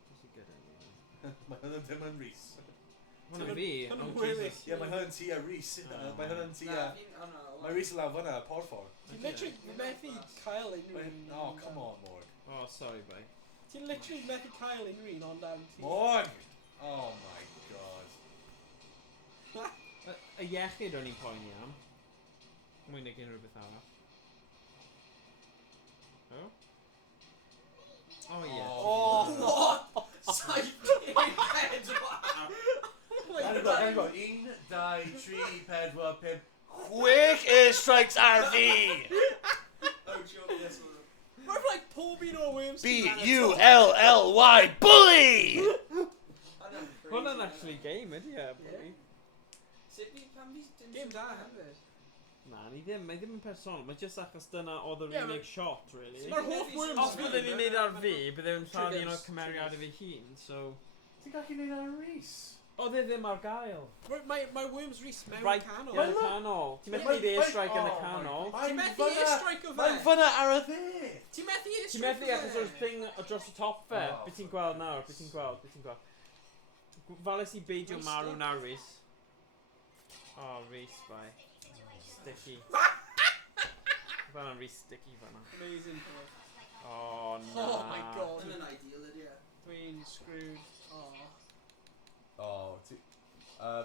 Just to get it. Mae hwnna'n dim yn Rhys. Hwna fi? Hwna Oh, really? Jesus. Ie, mae hwnna'n tia Rhys. Mae hwnna'n tia... Mae Rhys yn lawr fan'na, y porffor. Ti'n literally methu cael unrhyw un. Oh, come on, Morg. Oh, sorry, bye. Ti'n literally methu cael unrhyw un ond am ti. Morg! Oh my god. Y iechyd o'n i'n poeni am. Mwy nag unrhyw beth arall. Oh? Oh, yeah. Oh! What? Saith pedwar. Hang on. 1, 2, 3, 4, 5. Quick airstrikes RV! Oh, joke this one. Roedd like pob un o'r Worms B-U-L-L-Y, bully! Hwna'n actually game, ydy e? Bully? Sut ni, pan fi... Game da hefyd. Na, ni ddim, mae ddim yn personol, mae jyst achos dyna oedd yr Ie, unig shot, really. Mae'r hoff Worms Os bydden ni'n neud ar fi, bydden nhw'n lladd un Triggers. o'r cymeriad i fi hun, so... Ti'n gallu neud ar Rhys? Oedd e ddim ar gael. Mae Worms Rhys mewn Right, canol. yn y canol. Ti'n methu neud airstrike yn y canol. Ti'n methu airstrike o fe? Mae'n fyna ar y dde! Ti'n methu Ti'n airstrike methu achos o'r thing dros y top fe. Oh, Be ti'n gweld nawr, be ti'n gweld. Fales i beidio marw na Rhys. Oh, Rhys, bai. Sticky. Fan'na'n Rhys sticky fan'na. Amazing. Oh, na. Oh my god. Dyna'n ideal ydy e. Dwi'n screwed. Oh. Oh,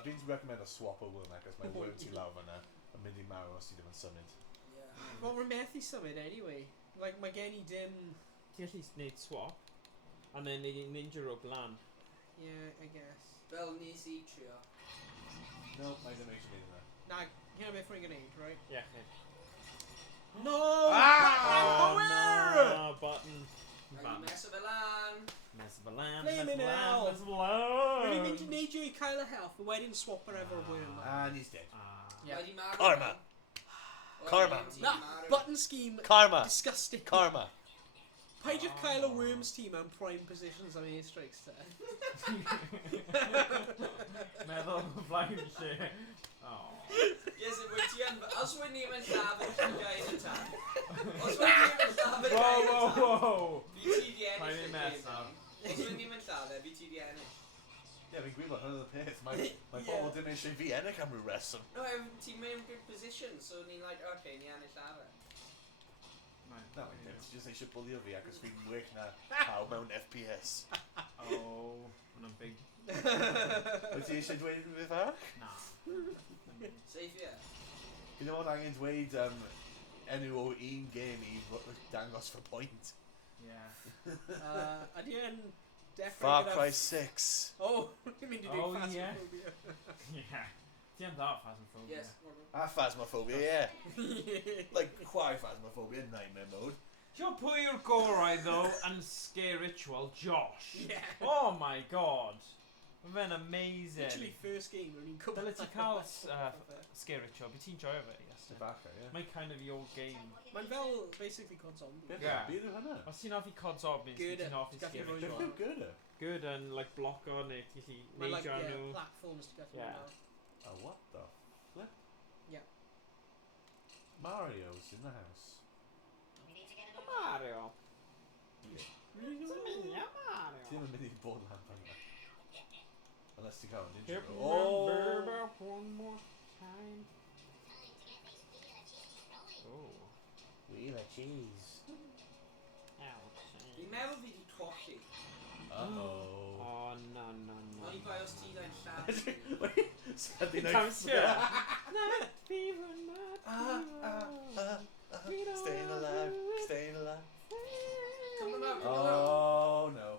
dwi'n recommend a swap o worm achos mae worm ti lawr fan'na yn mynd i marw os ti ddim yn symud. Wel, mae'n methu symud anyway. Like, mae gen I dim... Ti'n gallu neud swap. A then neud ninja rope lan. Yeah, I guess. Fel nes i trio. No, mae ddim eisiau neud yna. Na, hynna beth rwy'n gwneud, right? Iechyd. No! Oh, Power! no, button. Rhaid i meso fel lan. Mes fy lan, Flaming hell. mes fy lan. Rwy'n mynd i neud i cael y health, a wedyn swap ar efo'r worm. And he's dead. Yeah. Rhaid i marw. Karma. Karma. Na, button scheme. Karma. Disgusting. Karma. Peidiwch cael y worms team mewn prime positions am airstrikes te. Meddwl flaen lle. Oh. Yes, wyt ti yn... Os wy'n ni yn llafur llygau yn y tan. Os wy'n ni yn llafur llygau yn y tan. Whoa. Fi ti di ennill. Paid i mess y up. gêm. Os wy'n ni yn llafur, fi ti di ennill. Ie, fi'n gwybod hwnna'n y peth. Mae bobl ddim eisiau fi ennill am ryw reswm. No, ti'n mewn good position, so ni'n like, okay, ni ennill llafur. Na, ti jyst eisiau bulio fi ac os fi'n wych na pawb mewn FPS. Oh, hwnna'n big. Wyt ti eisiau dweud rhywbeth arall? Na. Safe, ie. Fi ddim ond angen dweud enw o un game I dangos for point. Yeah. Ydy e'n dechrau Far gyda... Cry 6. Oh, dwi'n mynd I Oh, dweud yeah. Phasmophobia. Yeah. Ti am that Phasmophobia. Yes. A Phasmophobia, yeah. Like, chwarae Phasmophobia, nightmare mode. Ti'n pwy yw'r gorau, though, yn Scare Ritual? Josh. Yeah. Oh my god. Mae fe'n amazing. Literally first game when you'n cwbl... Dyle ti cael Scare Ritual, byd ti'n joio fe, Iestyn? Tobacco, yeah. Mae'n kind of your game. Mae'n fel, basically, COD Zombie. Yeah. Byd yw hynna? Os ti'n hoffi COD Zombies, Good, ti'n hoffi gallu Scare rhoi Ritual. nhw. Good. Good and like block on neu ti'n gallu Mae'n like, neidio yeah, nhw. platforms to get Yeah. Oh, what the flip? Yeah. Mario's in the house. Mario. Really? Mario. Ti ddim yn mynd I bod lan fan yna. Unless ti'n cael yn ninja. Yep, Oh! remember one more time. Oh. Wheel of cheese. Fi'n meddwl fi di colli. Uh-oh. Oh, no. Oni bai os ti ddau'n lladd. Saturday It night. comes here. Not fever, not fever. Staying alive, staying alive. Come on out, Oh no.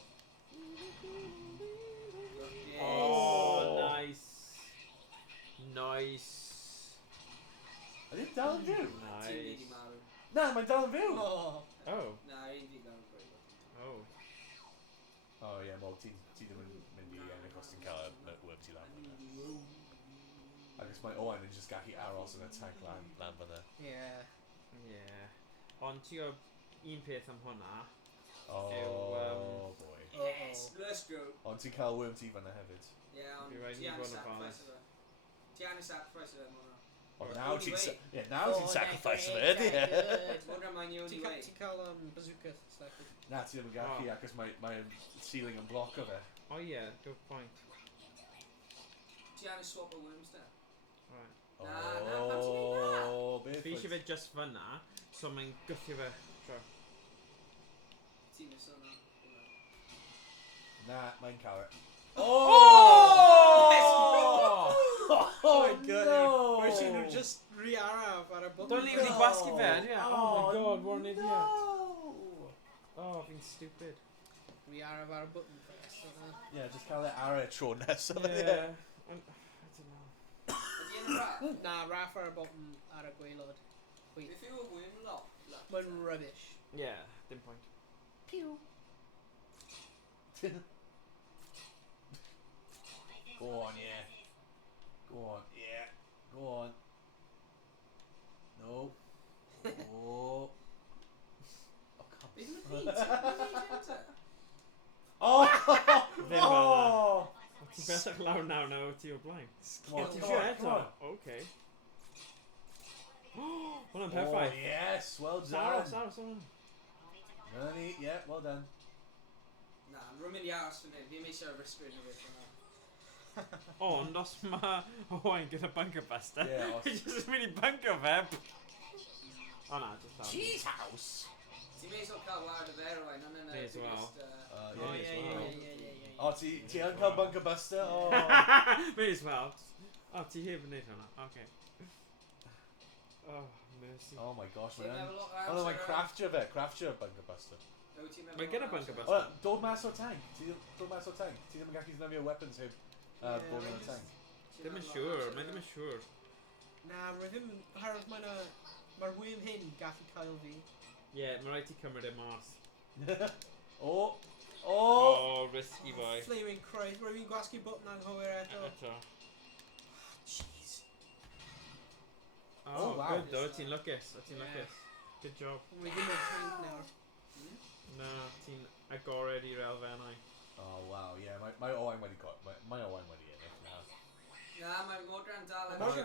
Oh, nice. Nice. I didn't dal yn fyw. Ti'n mynd I Nice. marw. Na, mae'n dal yn fyw. Oh. Oh. Na, un fi gael gweud. Oh. Oh ie, wel ti ddim yn mynd I ennill os ti'n cael y worm ti lan fyna. Agus mae Owain yn just gallu aros yn y tank lan fyna. Yeah. Yeah. Ond ti o un peth am hwnna. Oh boy. Yes, let's go. Ond ti'n cael worm ti fyna hefyd. Yeah, ond You're right, ti you've anna got a sacrifice balance. of it. Ti anna sacrifice of it, Mona. Ond Or now only ti'n way. now ti'n sacrifice of it, ie. Wonder mae'n the only way. Ti'n cael bazooka stuff. Na, ti ddim yn gallu acos mae'n ceiling yn bloc o fe. Oh yeah, good point. Ti anna swap o worms da. Right. Na, pam ti'n neud na? Oh, beth Fi eisiau fe just fyna, so mae'n gythio fe. Tro. Ti'n nes o'na. Na, mae'n cael it. Oh! Oh my god. no! Where she nhw just re-araf ar y button. Don't leave the gwasgu fe, yeah. Oh my god, what an idiot. No! Oh, fi'n stupid. Re-araf ar y button first. Yeah, just cael it ar y tro nesaf. Yeah. I don't know. Ydy yn rhaid? Na, raff ar y button ar y gwaelod. Wait, Beth yw y worm lock? mae'n rubbish. Yeah, dim point. Pew. Go on, yeah. Go on, yeah. Go on. No. Oh. Oh, come Beth yw on. fi? Ti'n neud hynta? Oh! Ddim fel Oh! Ti'n bellach lawr nawr o ti o blaen. Come on, Ti'n come siŵr on, eto? come on. Okay. Hwna'n Oh, perffaith. yes, well Sarah, done. Sarah. Melanie, yeah, well done. Na, rwy'n mynd I aros fan hyn. Fi'n eisiau risgryn o beth yna. Ond os mae Owain gyda bunker buster, Yeah, os- fi jyst yn mynd I bunker fe. O na, just lawr. Cheese house! Ti'n mynd i'w cael wad o fer Owain, ond yna... May as well. Yeah, yeah, as well. yeah. Oh, ti yn cael bunker buster? Oh. May as well. O, ti heb yn neud hwnna. Okay. Oh, mercy. Oh my gosh, Ti'n man. meddwl o Oh no, mae'n craftio bunker buster. Mae gyda bunker O, buster. dod mas o'r tank. Ti dod mas o'r tank. Ti ddim yn gallu defnyddio weapons heb bod yn y tank. Ddim yn siŵr, mae ddim yn siŵr. Na, rwy ddim... Harald, mae'r worm hyn gallu cael fi. Yeah, mae rhaid ti cymryd e mas. Oh! Oh! Oh, risky boy. Flaming Christ, rwy fi'n gwasgu button anghywir eto. Eto. Jeez. Oh, wow. good though, ti'n lwcus. Ti'n Yeah. lwcus. Good job. Rwy ddim yn taint nawr. Na, ti'n agored i'r elfennau. Oh wow, yeah, mae Owain wedi mae Owain wedi ennill nawr. Na, mae Modran dal Mae mod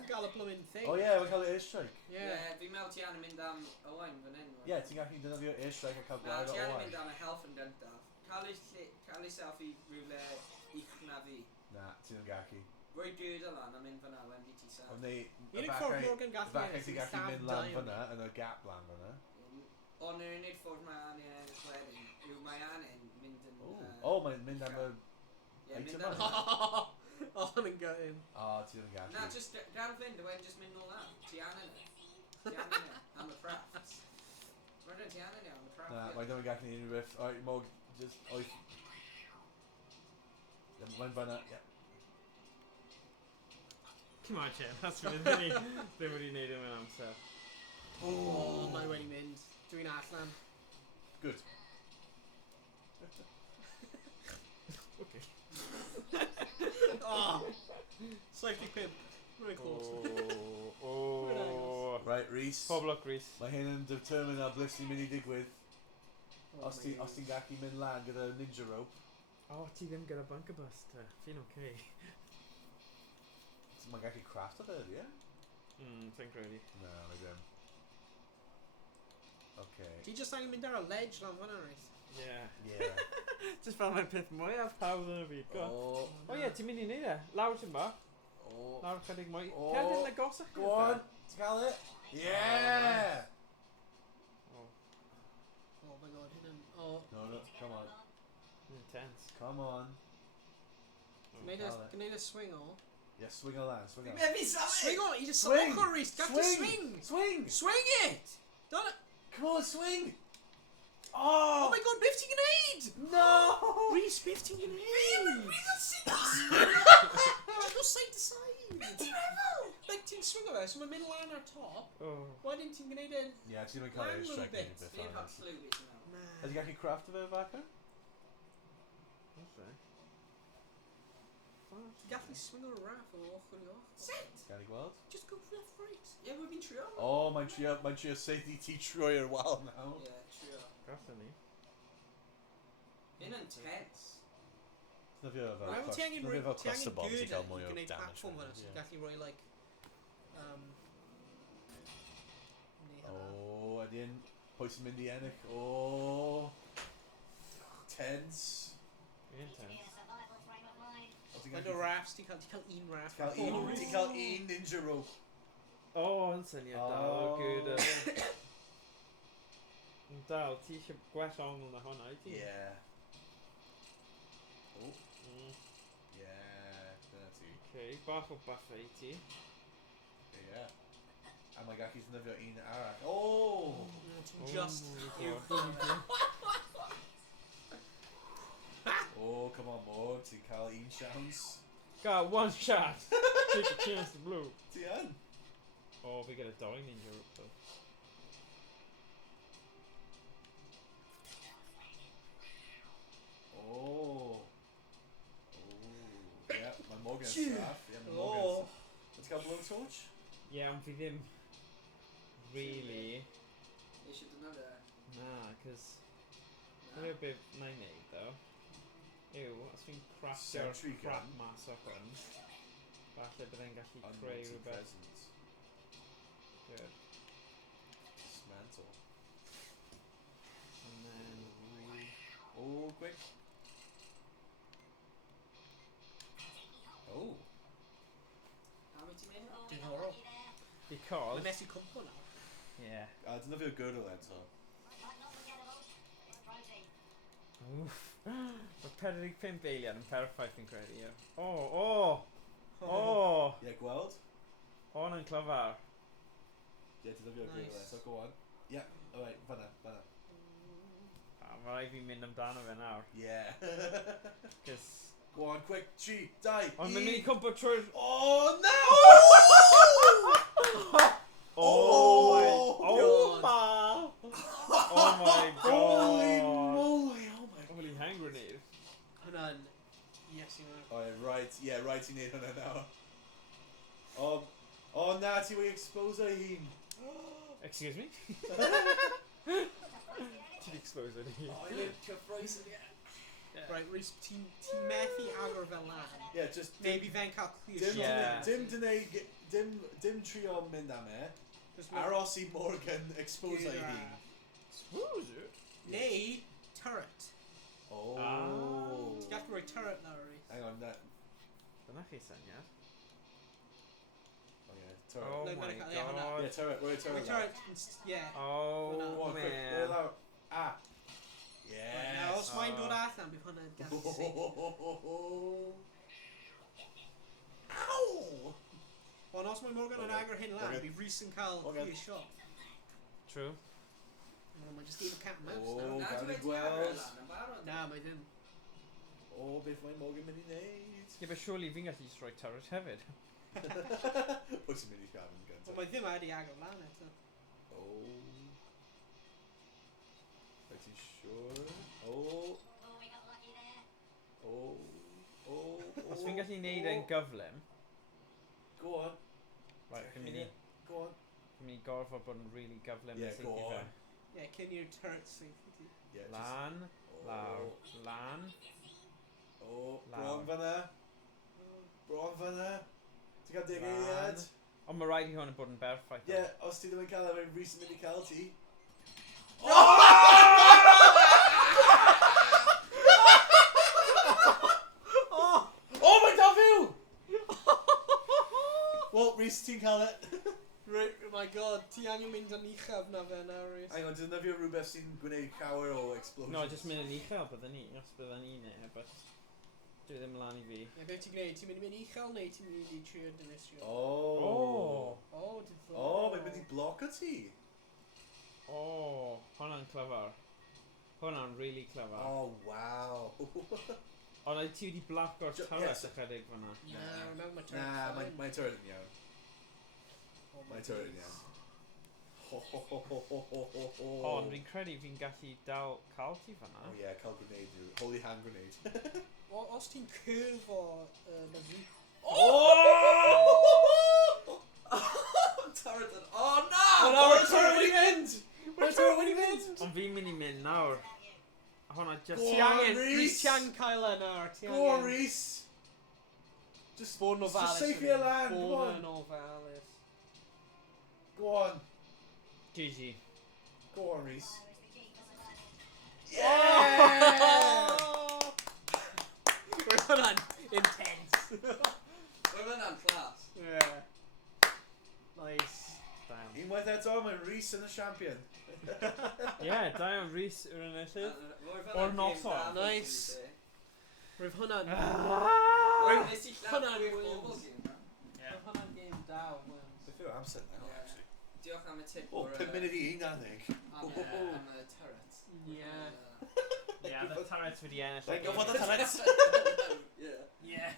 yn gael y blooming thing. Oh yeah, mae'n cael ei airstrike. Yeah. Fi'n meddwl ti anna mynd am Owain fan hyn. Yeah, ti'n gallu defnyddio airstrike a cael Na, gwaed o ti anna Owain. mynd am y health yn gyntaf. Cael ei selfie rhywle ich na fi. Na, ti ddim yn gallu. Rwy dyd o lan a mynd fyna when di ti self. Ond neu, Unig ffordd Morgan gallu efallai ennill ti'n yw gallu lladd mynd lan Diamond. fyna, yn y gap lan fyna. Ond yr unig ffordd mae Anne yn wedyn yw mae Anne yn mynd yn... Oh, mae'n mynd am y... Ie, mynd item am... yma. Oh, yn gutting. Oh, ti ddim yn gallu. Na, just gan fynd, a wedyn just mynd nôl lan. Ti Anne yna. Am y crafts. Mae'n rhaid i anna ni am y craft. Na, mae'n ddim yn gallu ni unrhyw beth. Alright, Mog, just... O'i... Mae'n fanna, ie. Come on, Chen. That's really ddim wedi neud yn amser. Oh, mae wedi mynd. Dwi'n allan. Good. Okay. Oh! Safety pimp. Very close. Oh. Right, Rhys. Pob luck, Rhys. Mae hyn yn determine a blith sy'n mynd i digwydd. Oh, Os ti'n gallu mynd lan gyda ninja rope. Oh, ti ddim gyda bunker buster. Fi'n okay. Mae'n gallu craft o fe, ie? Think really. No, mae ddim. Okay. Ti just angen mynd ar y ledge lan fan'na, Rhys. Yeah. Yeah. Just fel mae'r peth mwyaf hawdd yn y fi. Go. Oh. Oh ie, ti'n mynd i neud e. Lawr ti'n ba. Oh. Lawr chydig mwy. Oh. Cerdyn na gosach. Go on. Ti'n cael e? Yeah! Oh. Oh my god, hyn yn... Oh. No, come on. Intense. Come on. Gwneud y swing o. Yeah, swing o lan, swing o. Mefi safon! Swing o! I just Swing! sylwch o, Rhys! Gall ti swing! Swing! Swing it! Don't... Come on, swing! Oh Oh! my god, beth ti'n gwneud? No! Rhys, beth ti'n gwneud? Go side to side! Ti'n meddwl? Like, ti'n swing o fe, so mae'n mynd lan ar top. Oh. Wedyn ti'n gwneud yn... Yeah, ti'n mynd cael ei Lan strike little ni beth Fi'n o'n cael slw fi ti'n meddwl. Na. Ydy gallu craft o fe faca? Okay. Ti'n gallu swing o'r raff o ochr i ochr. Sut? Gael ei gweld? Just go left, right. Ie, mae fi'n trio. Oh, mae'n trio safety ti trwy'r wal nawr. Ie, trio. Gallwn ni. Yn intense. Na fi o fel Wel, ti angen fel ti cross the angen bombs i gyrda gael i mwy o gwneud damage. platform fan'na, so ti'n gallu rhoi, like... neu hynna. Oh, ydyn. Pwy sy'n mynd i ennill? Oh. Tense. Intense. Like o raffs, ti'n cael un raff. Ti'n cael un ninja rope. Oh, yn syniad dal. Good. Dal, ti eisiau gwell ongl na hwnna, i ti? Yeah. Oh. Yeah, dyna ti. Okay, bach o buffer i ti. Yeah. A mae gallu ddefnyddio un arall. Oh! Ti'n just... Oh, come on, Morg. Ti'n cael un chance. Got one shot. Take a chance to blow. Ti yn? Oh, we get a dying ninja rope though. Oh. Oh. Yeah, mae Morgan yn staff. Yeah, mae Morgan yn... Ti'n cael blowtorch? Yeah, ond fi ddim really... Eisiau dyna fe. Na, cos... Na. Dyna beth na i neud though. Yw, os fi'n craftio'r Sentry crap gun. mas o hwn, falle byddai'n gallu creu Unwanted rhywbeth. presence. Good. Dismantle. And then... Oh, quick. Oh. Am i ti'n mynd? Diddorol. Because... Mae mes i cwmpo nawr. Yeah. Dyna fi'r girdle eto. Oof. Mae 45 eiliad yn perffaith fi'n credu, ie. Oh! Ie, gweld? Hwn yn clyfar. Ie, dyna fi'r girdle Nice. eto, go on. Ie, alright, fanna. Mae rhaid fi'n mynd amdano fe nawr. Yeah. Cos... Go on, quick, 3, 2, 1. Ond mae'n mynd i cwmpo trwy'r... Oh, no! Oh my god! Holy moly! Holy hand grenade. Hwna'n... Yes, i mewn. Alright, right, yeah, right i neud hwnna nawr. Oh, na, ti wedi expose ei hun. Excuse me? Ti'n exposed o'n hi. Oh, i'n cyffroes yn ie. Right, Rhys, ti'n methu agor fel lan. Yeah, just... Maybe fe'n cael clear Dim, Yeah. dim trio mynd am e. Just make- Aros i Morgan expose ei hun. Expose it? Neu, turret. Oh. Ti'n gallu rhoi turret nawr, Rhys. Hang on, that... Dyna chi syniad. Oh, yeah, turret. Oh No, my gotta cut the other god. Yeah, turret, Rhoi turret. turret, yeah. Oh Go on, quick, man. roll out. Ah. Right, now, os mae'n dod allan, bydd hwnna'n devastating. Ow! Ond os mae Morgan yn Ocê. agor hyn lan, Ocê. bydd Rhys yn cael Ocê. clear shot. True. Mae just efo cat and mouse O, nawr. Na, gael dwi ei wedi agor gweld. lan yn barod. Na, mae ddim. O, beth mae Morgan mynd i neud? Ie, but surely fi'n gallu just rhoi turret hefyd. Pwy sy'n mynd i siarad yn Ond gyntaf? mae ddim wedi agor lan eto. O. Rhaid ti'n siwr? O. O. O. Os fi'n gallu neud e'n gyflym, Go on. right, fi'n mynd i Go on. gorfod bod yn really gyflym Ie, yn go seithi fe. on. Ie, cyn i'r turret safety. Yeah, Lan, lawr, lan. O, Lawr. bron fanna. Bron fanna. Ti'n cael deg eiliad? Ond mae rhaid i hwn yn bod yn berffaith. Ie, os ti ddim yn cael efo'n Rhys yn mynd i cael ti. Oh my god, fyw! Wel, Rhys, ti'n cael e. Right, oh my god, ti angen mynd yn uchaf na fe nawr, Rhys. Hang on, dyna fi o rhywbeth sy'n gwneud llawer o explosions. No, just mynd yn uchel bydden ni, os bydden ni neu, but dwi ddim lan i fi. Ie, beth ti'n gwneud? Ti'n mynd i mynd uchel neu ti'n mynd i trio dynisio? Oh. O, ti'n ddod. Oh, mae'n mynd i bloco ti. Oh, hwnna'n clever. Hwnna'n really clever. Oh, wow. Ond oedd ti wedi blocko'r Jo- turret yes. ychydig fanna. Na, remember my turret. Na, fine. mae'n turret yn iawn. Oh my Mae'n turret yn days. iawn. Ho, ho, ho, ho, ho, ho, ho, ho. Ond fi'n credu fi'n gallu dal cael ti fanna. Oh yeah, cael grenade yw. Holy hand grenade. Os ti'n cyrfo na fi... Oh! Turret yn... Oh no! Oh no, Mae'r turret wedi mynd! Mae'r turret wedi mynd! Ond fi'n mynd i mynd nawr. A hwnna just... Go Ti on, angen, Rhys. Rhys ti angen cael e nawr, ti Go on, angen. Rhys! Just Bod yn just ofalus. safe your land, go Bod on. yn ofalus. Go on. GG. Go on, Rhys. Yeah! We're hwnna'n intense. Mae hwnna'n class. Yeah. Nice. Damn. Unwaith eto, mae Rhys yn y champion. Ie, da iawn Rhys yw'r enillydd. O'r noson. Nice. Roedd hwnna'n... Nes i Hwnna'n llawn Williams. Ie. Roedd hwnna'n game daw, Williams. Beth yw'r amser now, Ie. actually? Diolch am y tip O, 5 munud i 1, I think. am y turret. Yeah. Ie, the turret wedi ennill. Thank you for the turret. Yeah.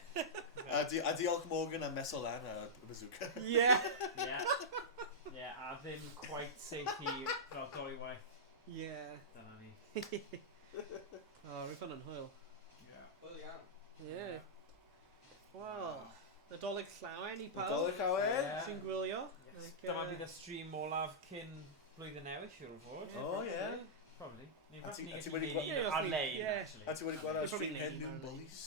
Ie. A diolch Morgan am meso lan a bazooka. Yeah. Ie. Ie, a ddim quite seithi fel dwy waith. Yeah. Dyna ni. Oh, roedd hwnna'n hwyl. Wel iawn. Yeah. Wel, Nadolig llawen i pawb. Nadolig llawen. Ie. Sy'n gwylio. Yes. Ac, Dyma bydd y stream olaf cyn blwyddyn newydd, siwr o fod. Oh, yeah. Probably. Neu A fath ti- ni a ti gallu wedi neud gwa- un ar-lein, Ie. actually. A ti wedi gweld ar Probably stream neud hen un nhw'n ar-lein. bullies?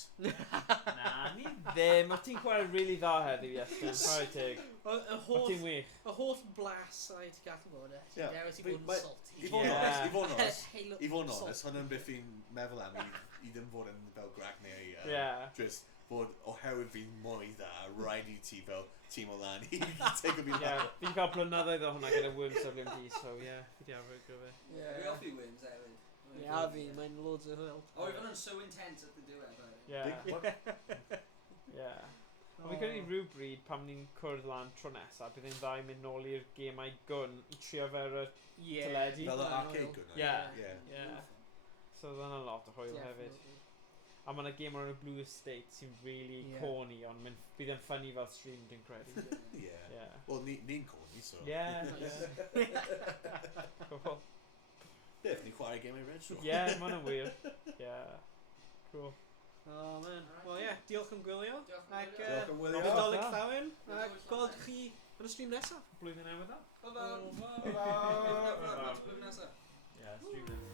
Na, ni ddim. O ti'n chwarae really dda heddiw, Iestyn. Chwarae teg. Y O holl... ti'n wych. Y holl blas a ti gallu bod e. Ie. Ti'n dewis i Fi- bod mae- yn salty. I fod yn Ie. onest, i fod yn onest, Halo- i fod yn salt. onest, hwnna'n beth fi'n meddwl am i ddim fod yn fel grag neu Ie. just bod oherwydd fi'n mwy dda, rhaid i ti fel tîm o lan i take a fi Ie, lan. fi'n cael blynyddoedd o hwnna gyda Worms W.M.D, so ie, fi di arfer gyda fe. Fi off i wins hefyd. Ie, a fi, mae'n loads o hwyl. Oh, we've done so intense at the diwedd. Ie, Big one. ie. Ond fi'n credu rhywbryd pam ni'n cwrdd lan tro nesaf, bydd e'n dda i mynd nôl i'r gemau gwn i trio fe ar y Ie. teledu. Fel y Mae'n arcade hwyl. gwnna. Ie. Ie. Ie. So oedd yna lot o hwyl hefyd. Definitely. A mae yna game o'r Blue Estate sy'n really Ie. corny, ond bydd e'n ffynnu fel stream, dwi'n credu. Ie. Ie. Wel, ni'n corny, so. Ie, Nice. ie. Cool. Beth, ni'n chwarae game i retro. Ie, mae hwnna'n wir. Ie. Cool. Oh man. Wel ie, diolch am gwylio. Diolch am Ac gwylio. Diolch am wylio. Nadolig Diolch. llawen. A Nadolig gweld llawen. chi yn y stream nesaf. Blwyddyn newydd dda. Bye-bye. Bye-bye. Bye-bye. Ie, stream newydd.